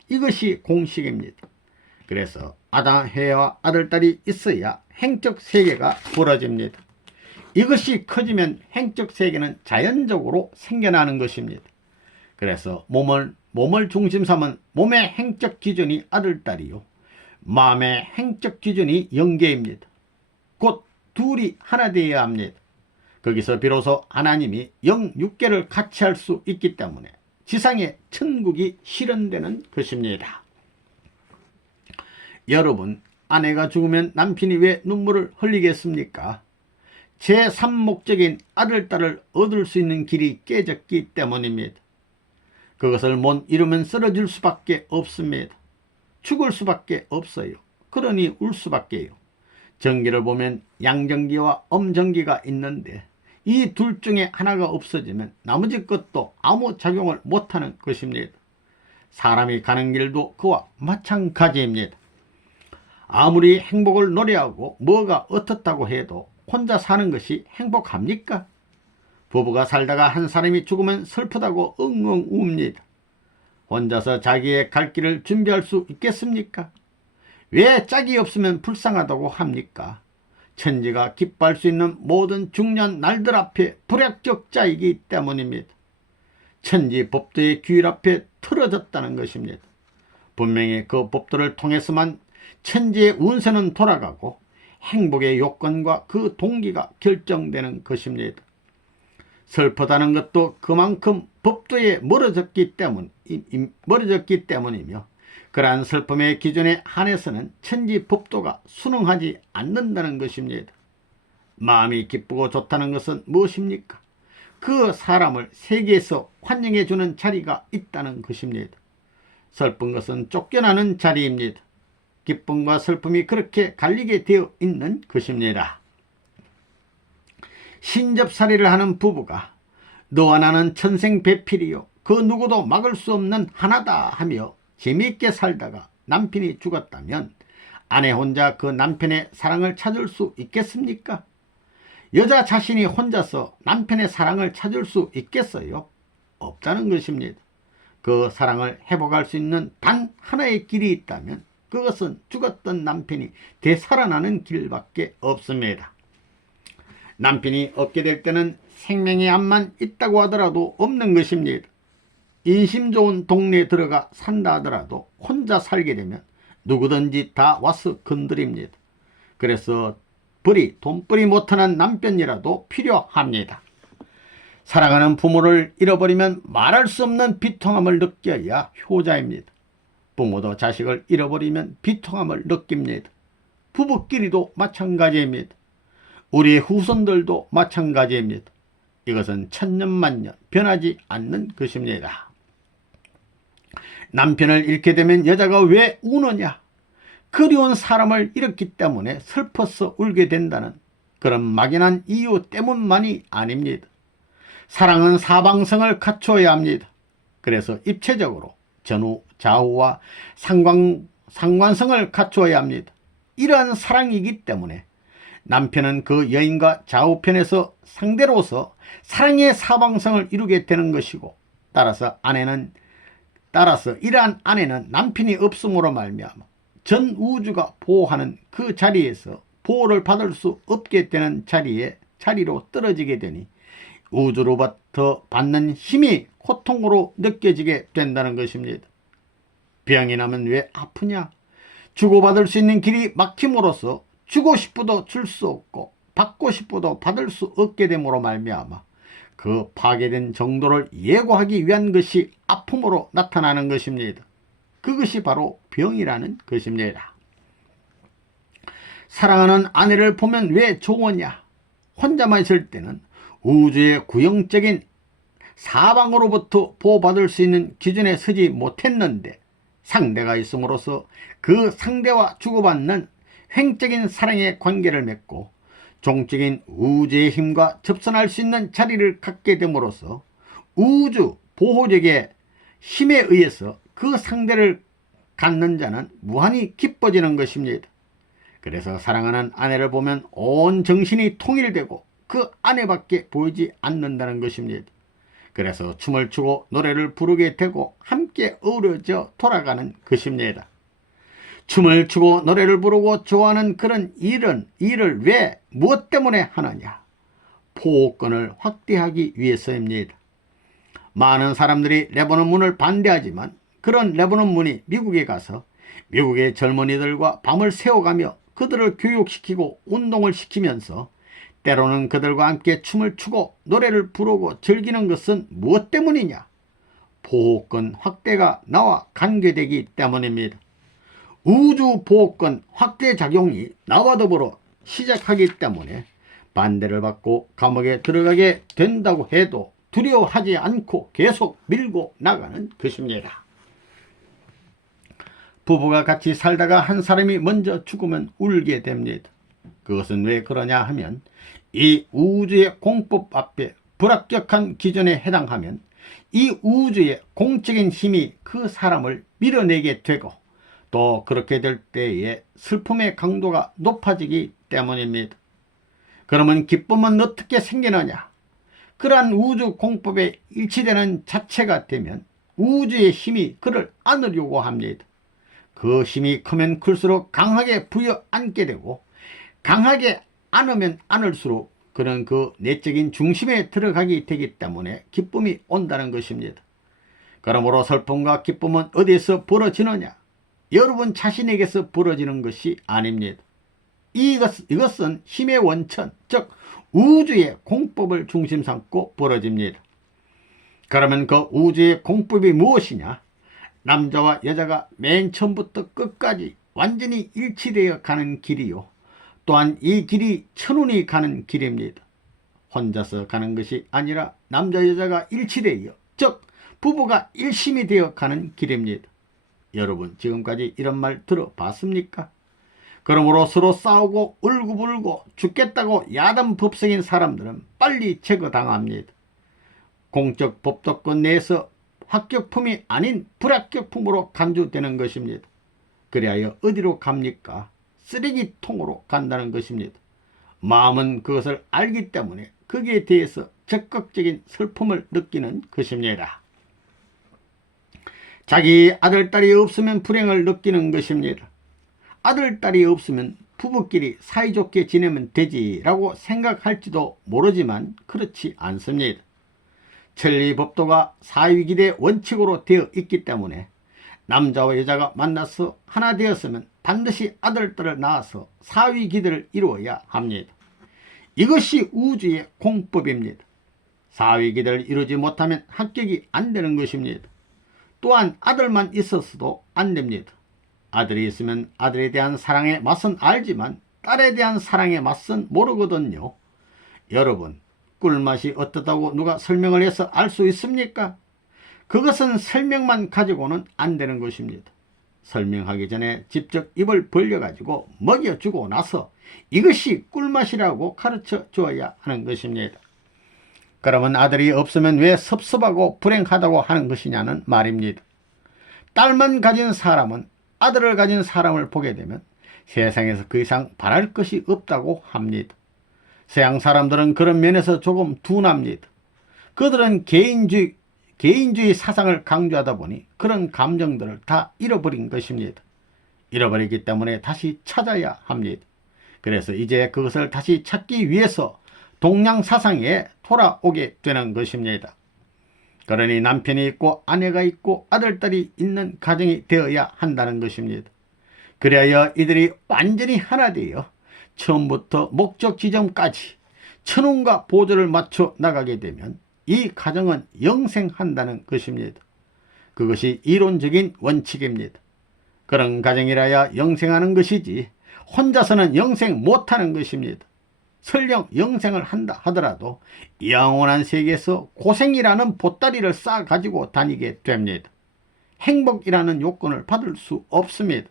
이것이 공식입니다. 그래서 아담 헤어와 아들딸이 있어야 횡적 세계가 벌어집니다. 이것이 커지면 횡적 세계는 자연적으로 생겨나는 것입니다. 그래서 몸을 중심 삼은 몸의 행적 기준이 아들딸이요, 마음의 행적 기준이 영계입니다. 곧 둘이 하나 되어야 합니다. 거기서 비로소 하나님이 영육계를 같이 할 수 있기 때문에 지상의 천국이 실현되는 것입니다. 여러분, 아내가 죽으면 남편이 왜 눈물을 흘리겠습니까? 제3목적인 아들딸을 얻을 수 있는 길이 깨졌기 때문입니다. 그것을 못 이루면 쓰러질 수밖에 없습니다. 죽을 수밖에 없어요. 그러니 울 수밖에요. 전기를 보면 양전기와 엄전기가 있는데 이 둘 중에 하나가 없어지면 나머지 것도 아무 작용을 못하는 것입니다. 사람이 가는 길도 그와 마찬가지입니다. 아무리 행복을 노래하고 뭐가 어떻다고 해도 혼자 사는 것이 행복합니까? 부부가 살다가 한 사람이 죽으면 슬프다고 엉엉 웁니다. 혼자서 자기의 갈 길을 준비할 수 있겠습니까? 왜 짝이 없으면 불쌍하다고 합니까? 천지가 기뻐할 수 있는 모든 중요한 날들 앞에 불합격자이기 때문입니다. 천지 법도의 규율 앞에 틀어졌다는 것입니다. 분명히 그 법도를 통해서만 천지의 운세는 돌아가고 행복의 요건과 그 동기가 결정되는 것입니다. 슬프다는 것도 그만큼 법도에 멀어졌기 때문이며 그러한 슬픔의 기준에 한해서는 천지 법도가 순응하지 않는다는 것입니다. 마음이 기쁘고 좋다는 것은 무엇입니까? 그 사람을 세계에서 환영해 주는 자리가 있다는 것입니다. 슬픈 것은 쫓겨나는 자리입니다. 기쁨과 슬픔이 그렇게 갈리게 되어 있는 것입니다. 신접살이를 하는 부부가 너와 나는 천생배필이요 그 누구도 막을 수 없는 하나다 하며 재미있게 살다가 남편이 죽었다면 아내 혼자 그 남편의 사랑을 찾을 수 있겠습니까? 여자 자신이 혼자서 남편의 사랑을 찾을 수 있겠어요? 없다는 것입니다. 그 사랑을 회복할 수 있는 단 하나의 길이 있다면 그것은 죽었던 남편이 되살아나는 길밖에 없습니다. 남편이 없게 될 때는 생명의 암만 있다고 하더라도 없는 것입니다. 인심 좋은 동네에 들어가 산다 하더라도 혼자 살게 되면 누구든지 다 와서 건드립니다. 그래서 돈벌이 못하는 남편이라도 필요합니다. 사랑하는 부모를 잃어버리면 말할 수 없는 비통함을 느껴야 효자입니다. 부모도 자식을 잃어버리면 비통함을 느낍니다. 부부끼리도 마찬가지입니다. 우리의 후손들도 마찬가지입니다. 이것은 천년만년 변하지 않는 것입니다. 남편을 잃게 되면 여자가 왜 우느냐? 그리운 사람을 잃었기 때문에 슬퍼서 울게 된다는 그런 막연한 이유 때문만이 아닙니다. 사랑은 사방성을 갖추어야 합니다. 그래서 입체적으로 전후, 좌우와 상관성을 갖추어야 합니다. 이러한 사랑이기 때문에 남편은 그 여인과 좌우편에서 상대로서 사랑의 사방성을 이루게 되는 것이고 따라서 이러한 아내는 남편이 없음으로 말미암아 전 우주가 보호하는 그 자리에서 보호를 받을 수 없게 되는 자리로 떨어지게 되니 우주로부터 받는 힘이 고통으로 느껴지게 된다는 것입니다. 병이 나면 왜 아프냐? 주고받을 수 있는 길이 막힘으로써 주고 싶어도 줄 수 없고 받고 싶어도 받을 수 없게 됨으로 말미암아 그 파괴된 정도를 예고하기 위한 것이 아픔으로 나타나는 것입니다. 그것이 바로 병이라는 것입니다. 사랑하는 아내를 보면 왜 좋으냐? 혼자만 있을 때는 우주의 구형적인 사방으로부터 보호받을 수 있는 기준에 서지 못했는데 상대가 있음으로써 그 상대와 주고받는 횡적인 사랑의 관계를 맺고 종적인 우주의 힘과 접선할 수 있는 자리를 갖게 됨으로써 우주 보호력의 힘에 의해서 그 상대를 갖는 자는 무한히 기뻐지는 것입니다. 그래서 사랑하는 아내를 보면 온 정신이 통일되고 그 아내밖에 보이지 않는다는 것입니다. 그래서 춤을 추고 노래를 부르게 되고 함께 어우러져 돌아가는 것입니다. 춤을 추고 노래를 부르고 좋아하는 그런 일을 왜 무엇 때문에 하느냐? 포호권을 확대하기 위해서입니다. 많은 사람들이 레바논 문을 반대하지만 그런 레바논 문이 미국에 가서 미국의 젊은이들과 밤을 새워가며 그들을 교육시키고 운동을 시키면서 때로는 그들과 함께 춤을 추고 노래를 부르고 즐기는 것은 무엇 때문이냐? 보호권 확대가 나와 관계되기 때문입니다. 우주 보호권 확대 작용이 나와 더불어 시작하기 때문에 반대를 받고 감옥에 들어가게 된다고 해도 두려워하지 않고 계속 밀고 나가는 것입니다. 부부가 같이 살다가 한 사람이 먼저 죽으면 울게 됩니다. 그것은 왜 그러냐 하면 이 우주의 공법 앞에 불합격한 기준에 해당하면 이 우주의 공적인 힘이 그 사람을 밀어내게 되고 또 그렇게 될 때에 슬픔의 강도가 높아지기 때문입니다. 그러면 기쁨은 어떻게 생기느냐? 그러한 우주 공법에 일치되는 자체가 되면 우주의 힘이 그를 안으려고 합니다. 그 힘이 크면 클수록 강하게 부여안게 되고 강하게 안으면 안을수록 그는 그 내적인 중심에 들어가게 되기 때문에 기쁨이 온다는 것입니다. 그러므로 슬픔과 기쁨은 어디에서 벌어지느냐? 여러분 자신에게서 벌어지는 것이 아닙니다. 이것은 힘의 원천, 즉 우주의 공법을 중심 삼고 벌어집니다. 그러면 그 우주의 공법이 무엇이냐? 남자와 여자가 맨 처음부터 끝까지 완전히 일치되어 가는 길이요. 또한 이 길이 천운이 가는 길입니다. 혼자서 가는 것이 아니라 남자 여자가 일치되어, 즉 부부가 일심이 되어 가는 길입니다. 여러분 지금까지 이런 말 들어봤습니까? 그러므로 서로 싸우고 울고불고 죽겠다고 야단 법석인 사람들은 빨리 제거당합니다. 공적 법도권 내에서 합격품이 아닌 불합격품으로 간주되는 것입니다. 그리하여 어디로 갑니까? 쓰레기통으로 간다는 것입니다. 마음은 그것을 알기 때문에 거기에 대해서 적극적인 슬픔을 느끼는 것입니다. 자기 아들, 딸이 없으면 불행을 느끼는 것입니다. 아들, 딸이 없으면 부부끼리 사이좋게 지내면 되지라고 생각할지도 모르지만 그렇지 않습니다. 천리법도가 사위기대 원칙으로 되어 있기 때문에 남자와 여자가 만나서 하나 되었으면 반드시 아들, 딸을 낳아서 사위기대를 이루어야 합니다. 이것이 우주의 공법입니다. 사위기대를 이루지 못하면 합격이 안 되는 것입니다. 또한 아들만 있었어도 안 됩니다. 아들이 있으면 아들에 대한 사랑의 맛은 알지만 딸에 대한 사랑의 맛은 모르거든요. 여러분, 꿀맛이 어떻다고 누가 설명을 해서 알 수 있습니까? 그것은 설명만 가지고는 안 되는 것입니다. 설명하기 전에 직접 입을 벌려가지고 먹여주고 나서 이것이 꿀맛이라고 가르쳐 주어야 하는 것입니다. 그러면 아들이 없으면 왜 섭섭하고 불행하다고 하는 것이냐는 말입니다. 딸만 가진 사람은 아들을 가진 사람을 보게 되면 세상에서 그 이상 바랄 것이 없다고 합니다. 서양 사람들은 그런 면에서 조금 둔합니다. 그들은 개인주의 사상을 강조하다 보니 그런 감정들을 다 잃어버린 것입니다. 잃어버리기 때문에 다시 찾아야 합니다. 그래서 이제 그것을 다시 찾기 위해서 동양 사상에 돌아오게 되는 것입니다. 그러니 남편이 있고 아내가 있고 아들, 딸이 있는 가정이 되어야 한다는 것입니다. 그래야 이들이 완전히 하나 되어 처음부터 목적 지점까지 천운과 보조를 맞춰 나가게 되면 이 가정은 영생한다는 것입니다. 그것이 이론적인 원칙입니다. 그런 가정이라야 영생하는 것이지 혼자서는 영생 못하는 것입니다. 설령 영생을 한다 하더라도 영원한 세계에서 고생이라는 보따리를 쌓아 가지고 다니게 됩니다. 행복이라는 요건을 받을 수 없습니다.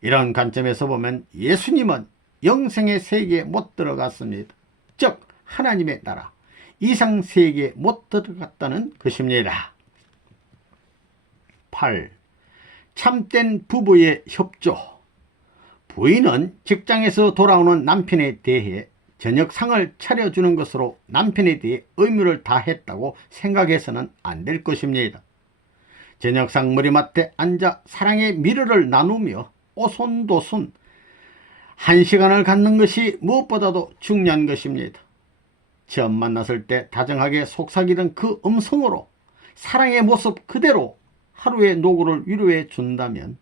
이런 관점에서 보면 예수님은 영생의 세계에 못 들어갔습니다. 즉 하나님의 나라 이상 세계에 못 들어갔다는 것입니다. 8. 참된 부부의 협조. 부인은 직장에서 돌아오는 남편에 대해 저녁상을 차려주는 것으로 남편에 대해 의무를 다했다고 생각해서는 안 될 것입니다. 저녁상 머리맡에 앉아 사랑의 미르를 나누며 오손도손 1시간을 갖는 것이 무엇보다도 중요한 것입니다. 처음 만났을 때 다정하게 속삭이던 그 음성으로 사랑의 모습 그대로 하루의 노고를 위로해 준다면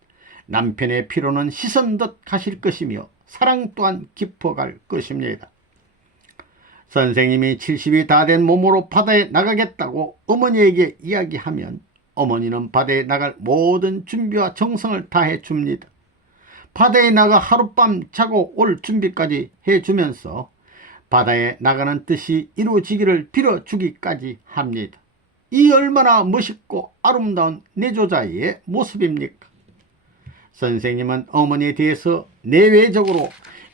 남편의 피로는 씻은 듯 가실 것이며 사랑 또한 깊어갈 것입니다. 선생님이 70이 다 된 몸으로 바다에 나가겠다고 어머니에게 이야기하면 어머니는 바다에 나갈 모든 준비와 정성을 다해 줍니다. 바다에 나가 하룻밤 자고 올 준비까지 해주면서 바다에 나가는 뜻이 이루어지기를 빌어주기까지 합니다. 이 얼마나 멋있고 아름다운 내조자의 모습입니까? 선생님은 어머니에 대해서 내외적으로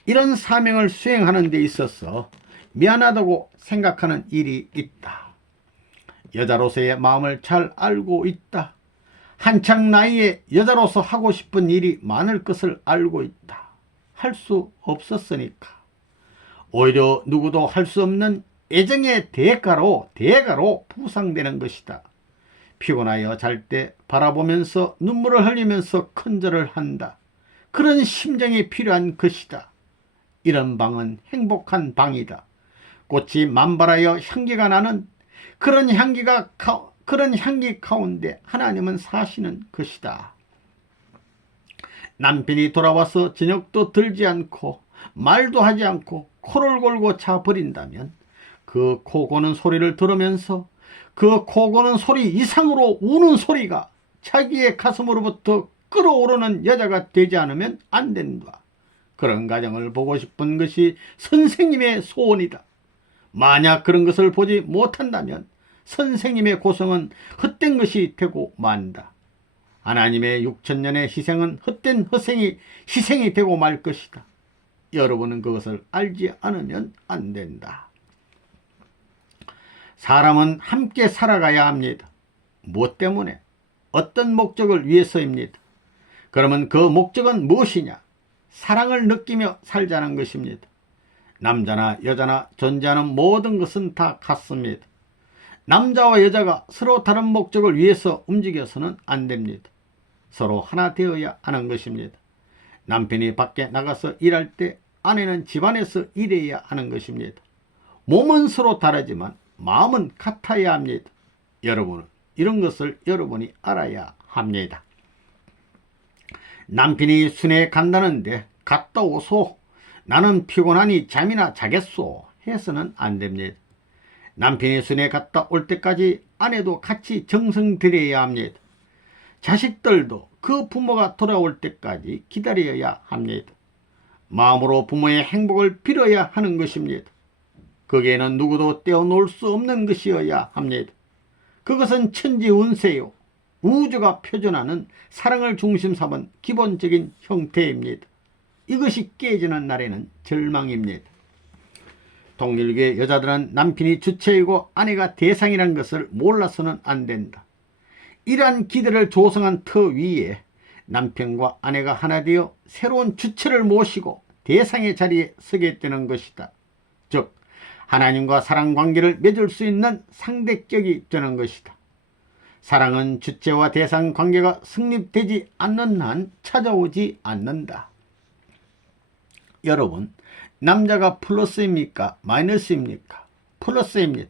이런 사명을 수행하는 데 있어서 미안하다고 생각하는 일이 있다. 여자로서의 마음을 잘 알고 있다. 한창 나이에 여자로서 하고 싶은 일이 많을 것을 알고 있다. 할 수 없었으니까. 오히려 누구도 할 수 없는 애정의 대가로 부상되는 것이다. 피곤하여 잘 때 바라보면서 눈물을 흘리면서 큰절을 한다. 그런 심정이 필요한 것이다. 이런 방은 행복한 방이다. 꽃이 만발하여 향기가 나는 그런 향기 가운데 하나님은 사시는 것이다. 남편이 돌아와서 저녁도 들지 않고 말도 하지 않고 코를 골고 자버린다면 그 코 고는 소리를 들으면서 그 코 고는 소리 이상으로 우는 소리가 자기의 가슴으로부터 끓어오르는 여자가 되지 않으면 안 된다. 그런 가정을 보고 싶은 것이 선생님의 소원이다. 만약 그런 것을 보지 못한다면 선생님의 고성은 헛된 것이 되고 만다. 하나님의 6천년의 희생은 헛된 희생이 되고 말 것이다. 여러분은 그것을 알지 않으면 안 된다. 사람은 함께 살아가야 합니다. 무엇 때문에? 어떤 목적을 위해서입니다. 그러면 그 목적은 무엇이냐? 사랑을 느끼며 살자는 것입니다. 남자나 여자나 존재하는 모든 것은 다 같습니다. 남자와 여자가 서로 다른 목적을 위해서 움직여서는 안 됩니다. 서로 하나 되어야 하는 것입니다. 남편이 밖에 나가서 일할 때 아내는 집안에서 일해야 하는 것입니다. 몸은 서로 다르지만 마음은 같아야 합니다. 여러분은 이런 것을 여러분이 알아야 합니다. 남편이 순회에 간다는데 갔다 오소. 나는 피곤하니 잠이나 자겠소. 해서는 안 됩니다. 남편이 순회에 갔다 올 때까지 아내도 같이 정성 들여야 합니다. 자식들도 그 부모가 돌아올 때까지 기다려야 합니다. 마음으로 부모의 행복을 빌어야 하는 것입니다. 거기에는 누구도 떼어놓을 수 없는 것이어야 합니다. 그것은 천지운세요. 우주가 표준하는 사랑을 중심 삼은 기본적인 형태입니다. 이것이 깨지는 날에는 절망입니다. 통일교의 여자들은 남편이 주체이고 아내가 대상이라는 것을 몰라서는 안 된다. 이러한 기대를 조성한 터 위에 남편과 아내가 하나 되어 새로운 주체를 모시고 대상의 자리에 서게 되는 것이다. 즉 하나님과 사랑관계를 맺을 수 있는 상대격이 되는 것이다. 사랑은 주체와 대상 관계가 성립되지 않는 한 찾아오지 않는다. 여러분, 남자가 플러스입니까? 마이너스입니까? 플러스입니다.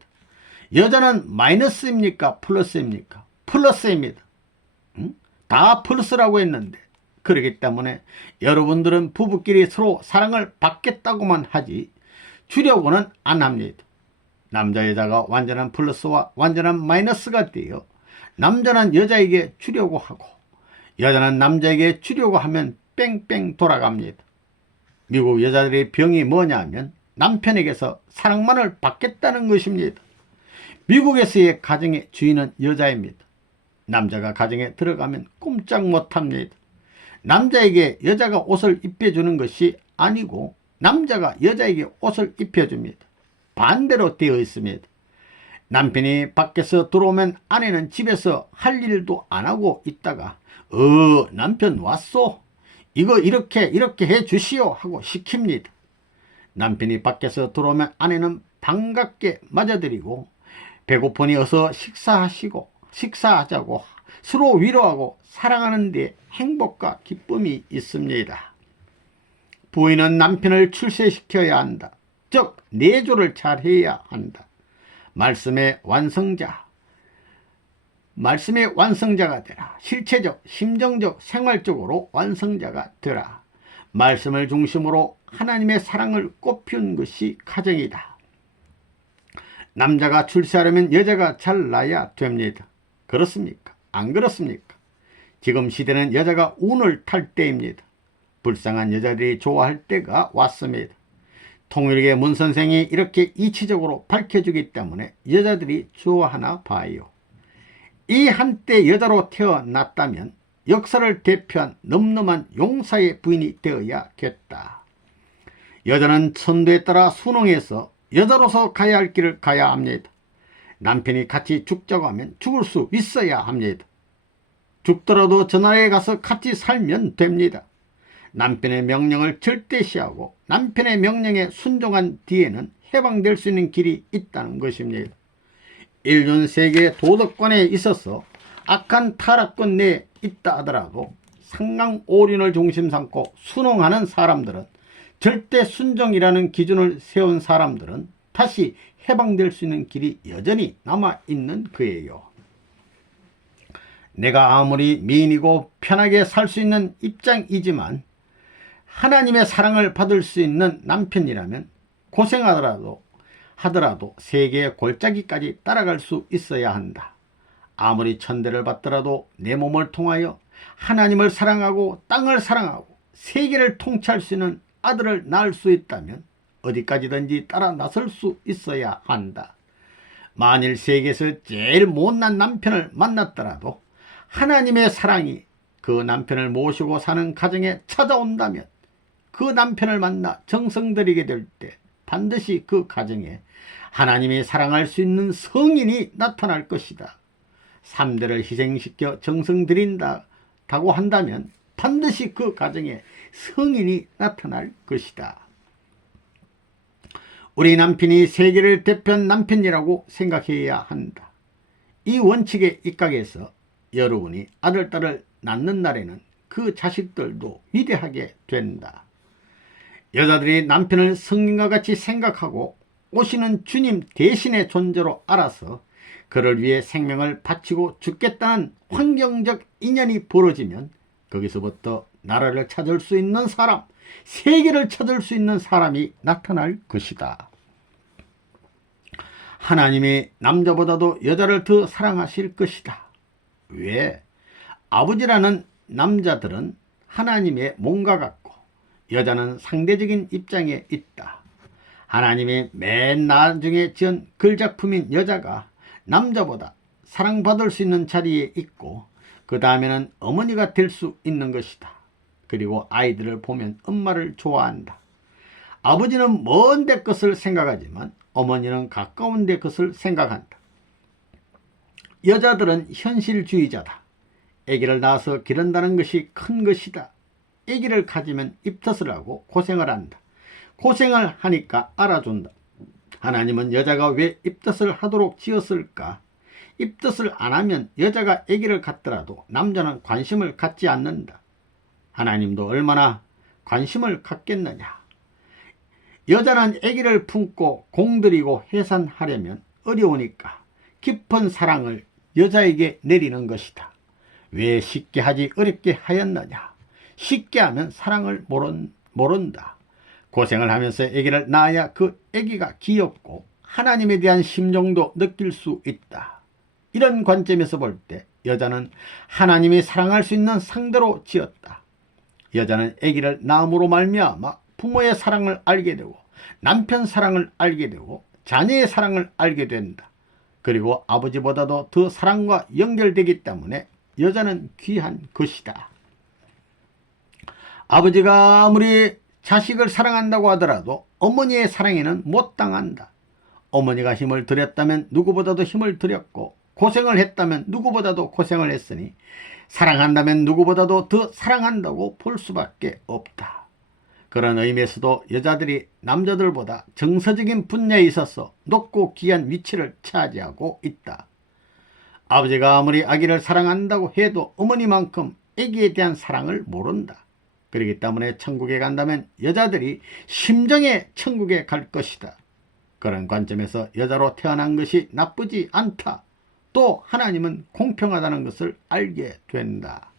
여자는 마이너스입니까? 플러스입니까? 플러스입니다. 다 플러스라고 했는데, 그렇기 때문에 여러분들은 부부끼리 서로 사랑을 받겠다고만 하지 주려고는 안 합니다. 남자 여자가 완전한 플러스와 완전한 마이너스가 되어 남자는 여자에게 주려고 하고 여자는 남자에게 주려고 하면 뺑뺑 돌아갑니다. 미국 여자들의 병이 뭐냐면 남편에게서 사랑만을 받겠다는 것입니다. 미국에서의 가정의 주인은 여자입니다. 남자가 가정에 들어가면 꼼짝 못합니다. 남자에게 여자가 옷을 입혀주는 것이 아니고 남자가 여자에게 옷을 입혀줍니다. 반대로 되어 있습니다. 남편이 밖에서 들어오면 아내는 집에서 할 일도 안 하고 있다가 남편 왔소? 이거 이렇게 해 주시오 하고 시킵니다. 남편이 밖에서 들어오면 아내는 반갑게 맞아들이고 배고프니 어서 식사하자고 서로 위로하고 사랑하는 데 행복과 기쁨이 있습니다. 부인은 남편을 출세시켜야 한다. 즉 내조를 잘해야 한다. 말씀의 완성자가 되라. 실체적, 심정적, 생활적으로 완성자가 되라. 말씀을 중심으로 하나님의 사랑을 꽃피운 것이 가정이다. 남자가 출세하려면 여자가 잘나야 됩니다. 그렇습니까? 안 그렇습니까? 지금 시대는 여자가 운을 탈 때입니다. 불쌍한 여자들이 좋아할 때가 왔습니다. 통일의 문 선생이 이렇게 이치적으로 밝혀주기 때문에 여자들이 좋아하나 봐요. 이 한때 여자로 태어났다면 역사를 대표한 늠름한 용사의 부인이 되어야겠다. 여자는 천도에 따라 순응해서 여자로서 가야 할 길을 가야 합니다. 남편이 같이 죽자고 하면 죽을 수 있어야 합니다. 죽더라도 저 나라에 가서 같이 살면 됩니다. 남편의 명령을 절대시하고 남편의 명령에 순종한 뒤에는 해방될 수 있는 길이 있다는 것입니다. 인륜 세계의 도덕관에 있어서 악한 타락권 내에 있다 하더라도 상강오륜을 중심 삼고 순응하는 사람들은, 절대 순종이라는 기준을 세운 사람들은 다시 해방될 수 있는 길이 여전히 남아있는 거예요. 내가 아무리 미인이고 편하게 살 수 있는 입장이지만 하나님의 사랑을 받을 수 있는 남편이라면 고생하더라도 세계의 골짜기까지 따라갈 수 있어야 한다. 아무리 천대를 받더라도 내 몸을 통하여 하나님을 사랑하고 땅을 사랑하고 세계를 통치할 수 있는 아들을 낳을 수 있다면 어디까지든지 따라 나설 수 있어야 한다. 만일 세계에서 제일 못난 남편을 만났더라도 하나님의 사랑이 그 남편을 모시고 사는 가정에 찾아온다면 그 남편을 만나 정성 들이게 될 때 반드시 그 가정에 하나님이 사랑할 수 있는 성인이 나타날 것이다. 3대를 희생시켜 정성 들인다고 한다면 반드시 그 가정에 성인이 나타날 것이다. 우리 남편이 세계를 대표한 남편이라고 생각해야 한다. 이 원칙에 입각해서 여러분이 아들, 딸을 낳는 날에는 그 자식들도 위대하게 된다. 여자들이 남편을 성인과 같이 생각하고 오시는 주님 대신의 존재로 알아서 그를 위해 생명을 바치고 죽겠다는 환경적 인연이 벌어지면 거기서부터 나라를 찾을 수 있는 사람, 세계를 찾을 수 있는 사람이 나타날 것이다. 하나님이 남자보다도 여자를 더 사랑하실 것이다. 왜? 아버지라는 남자들은 하나님의 몸과 같고 여자는 상대적인 입장에 있다. 하나님이 맨 나중에 지은 글작품인 여자가 남자보다 사랑받을 수 있는 자리에 있고 그 다음에는 어머니가 될 수 있는 것이다. 그리고 아이들을 보면 엄마를 좋아한다. 아버지는 먼 데 것을 생각하지만 어머니는 가까운 데 것을 생각한다. 여자들은 현실주의자다. 아기를 낳아서 기른다는 것이 큰 것이다. 아기를 가지면 입덧을 하고 고생을 한다. 고생을 하니까 알아준다. 하나님은 여자가 왜 입덧을 하도록 지었을까? 입덧을 안 하면 여자가 아기를 갖더라도 남자는 관심을 갖지 않는다. 하나님도 얼마나 관심을 갖겠느냐. 여자는 아기를 품고 공들이고 해산하려면 어려우니까 깊은 사랑을 여자에게 내리는 것이다. 왜 쉽게 하지 어렵게 하였느냐. 쉽게 하면 사랑을 모른다. 고생을 하면서 아기를 낳아야 그 아기가 귀엽고 하나님에 대한 심정도 느낄 수 있다. 이런 관점에서 볼 때 여자는 하나님이 사랑할 수 있는 상대로 지었다. 여자는 아기를 낳음으로 말미암아 부모의 사랑을 알게 되고 남편 사랑을 알게 되고 자녀의 사랑을 알게 된다. 그리고 아버지보다도 더 사랑과 연결되기 때문에 여자는 귀한 것이다. 아버지가 아무리 자식을 사랑한다고 하더라도 어머니의 사랑에는 못 당한다. 어머니가 힘을 들였다면 누구보다도 힘을 들였고, 고생을 했다면 누구보다도 고생을 했으니 사랑한다면 누구보다도 더 사랑한다고 볼 수밖에 없다. 그런 의미에서도 여자들이 남자들보다 정서적인 분야에 있어서 높고 귀한 위치를 차지하고 있다. 아버지가 아무리 아기를 사랑한다고 해도 어머니만큼 아기에 대한 사랑을 모른다. 그렇기 때문에 천국에 간다면 여자들이 심정의 천국에 갈 것이다. 그런 관점에서 여자로 태어난 것이 나쁘지 않다. 또 하나님은 공평하다는 것을 알게 된다.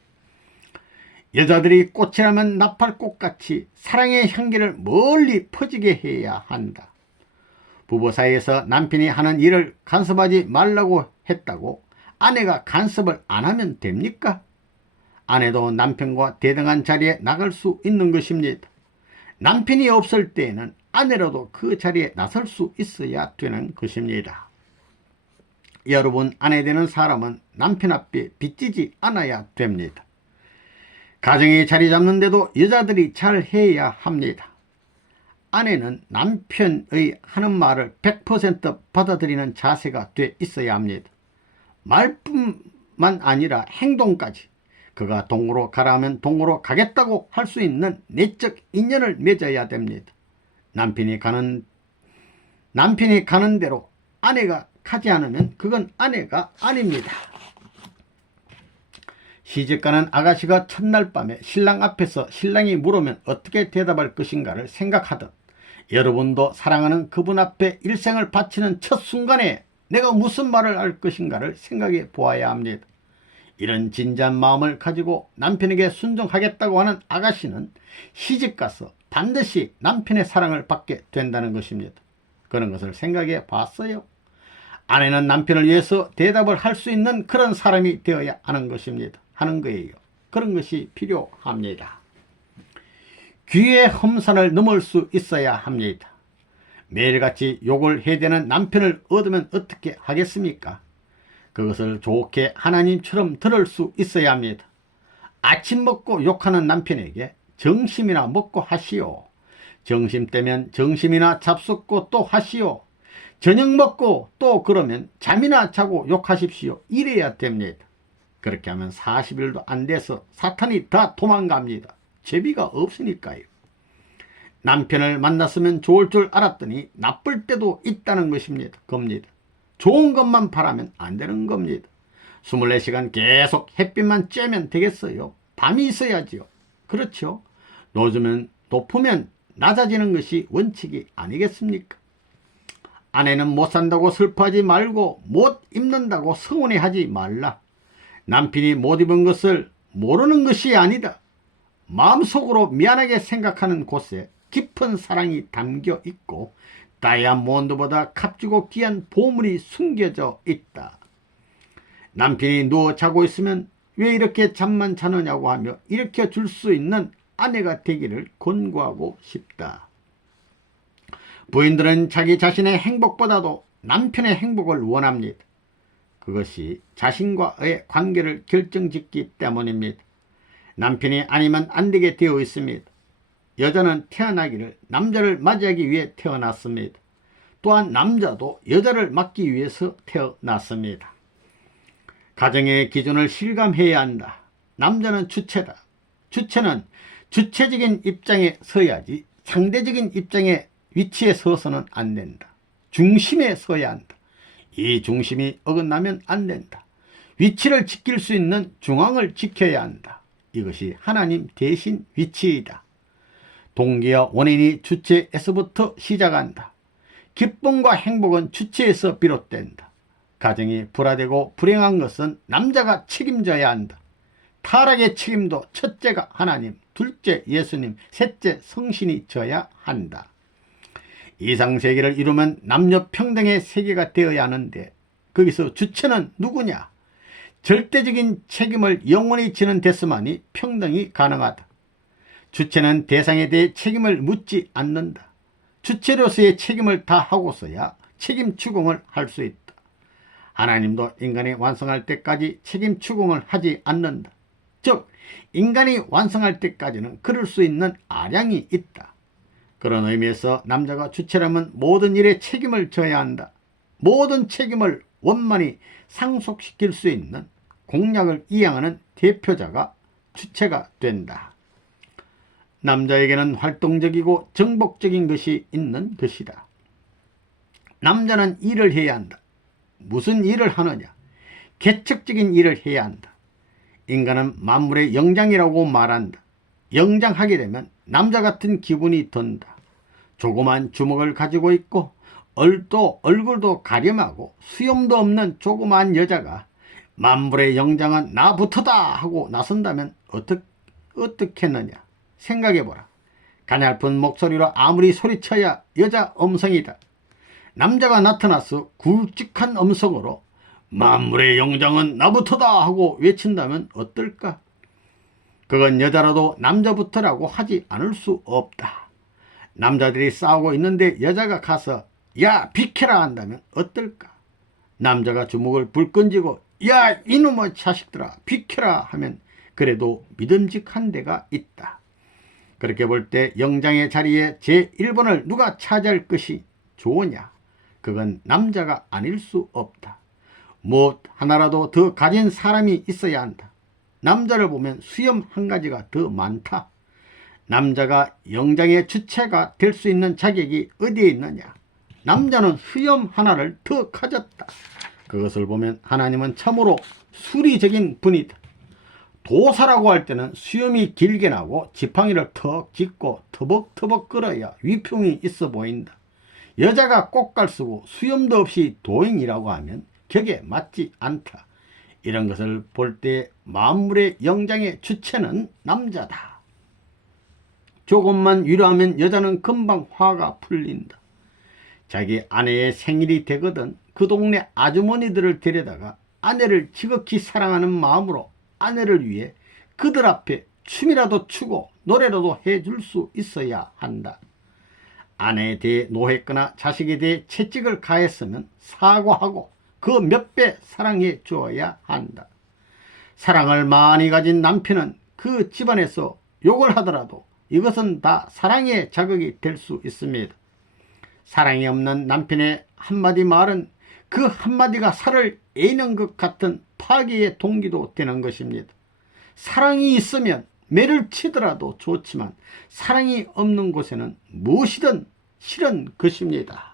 여자들이 꽃이라면 나팔꽃같이 사랑의 향기를 멀리 퍼지게 해야 한다. 부부 사이에서 남편이 하는 일을 간섭하지 말라고 했다고 아내가 간섭을 안 하면 됩니까? 아내도 남편과 대등한 자리에 나갈 수 있는 것입니다. 남편이 없을 때에는 아내라도 그 자리에 나설 수 있어야 되는 것입니다. 여러분, 아내 되는 사람은 남편 앞에 빚지지 않아야 됩니다. 가정에 자리 잡는데도 여자들이 잘 해야 합니다. 아내는 남편의 하는 말을 100% 받아들이는 자세가 돼 있어야 합니다. 말뿐만 아니라 행동까지. 그가 동으로 가라 하면 동으로 가겠다고 할 수 있는 내적 인연을 맺어야 됩니다. 남편이 가는 대로 아내가 가지 않으면 그건 아내가 아닙니다. 시집가는 아가씨가 첫날 밤에 신랑 앞에서 신랑이 물으면 어떻게 대답할 것인가를 생각하듯, 여러분도 사랑하는 그분 앞에 일생을 바치는 첫 순간에 내가 무슨 말을 할 것인가를 생각해 보아야 합니다. 이런 진지한 마음을 가지고 남편에게 순종하겠다고 하는 아가씨는 시집가서 반드시 남편의 사랑을 받게 된다는 것입니다. 그런 것을 생각해 봤어요? 아내는 남편을 위해서 대답을 할 수 있는 그런 사람이 되어야 하는 것입니다. 하는 거예요. 그런 것이 필요합니다. 귀의 험산을 넘을 수 있어야 합니다. 매일같이 욕을 해대는 남편을 얻으면 어떻게 하겠습니까? 그것을 좋게 하나님처럼 들을 수 있어야 합니다. 아침 먹고 욕하는 남편에게 점심이나 먹고 하시오. 점심때면 점심이나 잡숫고 또 하시오. 저녁 먹고 또 그러면 잠이나 자고 욕하십시오. 이래야 됩니다. 그렇게 하면 40일도 안 돼서 사탄이 다 도망갑니다. 죄비가 없으니까요. 남편을 만났으면 좋을 줄 알았더니 나쁠 때도 있다는 것입니다. 겁니다. 좋은 것만 바라면 안 되는 겁니다. 24시간 계속 햇빛만 쬐면 되겠어요? 밤이 있어야지요. 그렇죠? 높으면 낮아지는 것이 원칙이 아니겠습니까? 아내는 못 산다고 슬퍼하지 말고 못 입는다고 서운해하지 말라. 남편이 못 입은 것을 모르는 것이 아니다. 마음속으로 미안하게 생각하는 곳에 깊은 사랑이 담겨 있고 다이아몬드보다 값지고 귀한 보물이 숨겨져 있다. 남편이 누워 자고 있으면 왜 이렇게 잠만 자느냐고 하며 일으켜 줄 수 있는 아내가 되기를 권고하고 싶다. 부인들은 자기 자신의 행복보다도 남편의 행복을 원합니다. 그것이 자신과의 관계를 결정짓기 때문입니다. 남편이 아니면 안 되게 되어 있습니다. 여자는 태어나기를 남자를 맞이하기 위해 태어났습니다. 또한 남자도 여자를 맞기 위해서 태어났습니다. 가정의 기준을 실감해야 한다. 남자는 주체다. 주체는 주체적인 입장에 서야지 상대적인 입장에 위치에 서서는 안 된다. 중심에 서야 한다. 이 중심이 어긋나면 안 된다. 위치를 지킬 수 있는 중앙을 지켜야 한다. 이것이 하나님 대신 위치이다. 동기와 원인이 주체에서부터 시작한다. 기쁨과 행복은 주체에서 비롯된다. 가정이 불화되고 불행한 것은 남자가 책임져야 한다. 타락의 책임도 첫째가 하나님, 둘째 예수님, 셋째 성신이 져야 한다. 이상세계를 이루면 남녀 평등의 세계가 되어야 하는데 거기서 주체는 누구냐? 절대적인 책임을 영원히 지는 데서만이 평등이 가능하다. 주체는 대상에 대해 책임을 묻지 않는다. 주체로서의 책임을 다하고서야 책임 추궁을 할 수 있다. 하나님도 인간이 완성할 때까지 책임 추궁을 하지 않는다. 즉 인간이 완성할 때까지는 그럴 수 있는 아량이 있다. 그런 의미에서 남자가 주체라면 모든 일에 책임을 져야 한다. 모든 책임을 원만히 상속시킬 수 있는 공약을 이행하는 대표자가 주체가 된다. 남자에게는 활동적이고 정복적인 것이 있는 것이다. 남자는 일을 해야 한다. 무슨 일을 하느냐? 개척적인 일을 해야 한다. 인간은 만물의 영장이라고 말한다. 영장하게 되면 남자 같은 기분이 든다. 조그만 주먹을 가지고 있고 얼굴도 가렴하고 수염도 없는 조그만 여자가 만물의 영장은 나부터다 하고 나선다면 어떻겠느냐? 생각해보라. 가냘픈 목소리로 아무리 소리쳐야 여자 음성이다. 남자가 나타나서 굵직한 음성으로 만물의 영장은 나부터다 하고 외친다면 어떨까? 그건 여자라도 남자부터라고 하지 않을 수 없다. 남자들이 싸우고 있는데 여자가 가서 야 비켜라 한다면 어떨까? 남자가 주먹을 불끈 쥐고 야 이놈의 자식들아 비켜라 하면 그래도 믿음직한 데가 있다. 그렇게 볼 때 영장의 자리에 제1번을 누가 차지할 것이 좋으냐? 그건 남자가 아닐 수 없다. 무엇 하나라도 더 가진 사람이 있어야 한다. 남자를 보면 수염 한 가지가 더 많다. 남자가 영장의 주체가 될 수 있는 자격이 어디에 있느냐? 남자는 수염 하나를 더 가졌다. 그것을 보면 하나님은 참으로 수리적인 분이다. 도사라고 할 때는 수염이 길게 나고 지팡이를 턱 짚고 터벅터벅 끌어야 위풍이 있어 보인다. 여자가 꽃갈 쓰고 수염도 없이 도인이라고 하면 격에 맞지 않다. 이런 것을 볼 때 만물의 영장의 주체는 남자다. 조금만 위로하면 여자는 금방 화가 풀린다. 자기 아내의 생일이 되거든 그 동네 아주머니들을 데려다가 아내를 지극히 사랑하는 마음으로 아내를 위해 그들 앞에 춤이라도 추고 노래라도 해줄 수 있어야 한다. 아내에 대해 노했거나 자식에 대해 채찍을 가했으면 사과하고 그 몇 배 사랑해 주어야 한다. 사랑을 많이 가진 남편은 그 집안에서 욕을 하더라도 이것은 다 사랑의 자극이 될 수 있습니다. 사랑이 없는 남편의 한마디 말은 그 한마디가 살을 에이는 것 같은 파괴의 동기도 되는 것입니다. 사랑이 있으면 매를 치더라도 좋지만 사랑이 없는 곳에는 무엇이든 싫은 것입니다.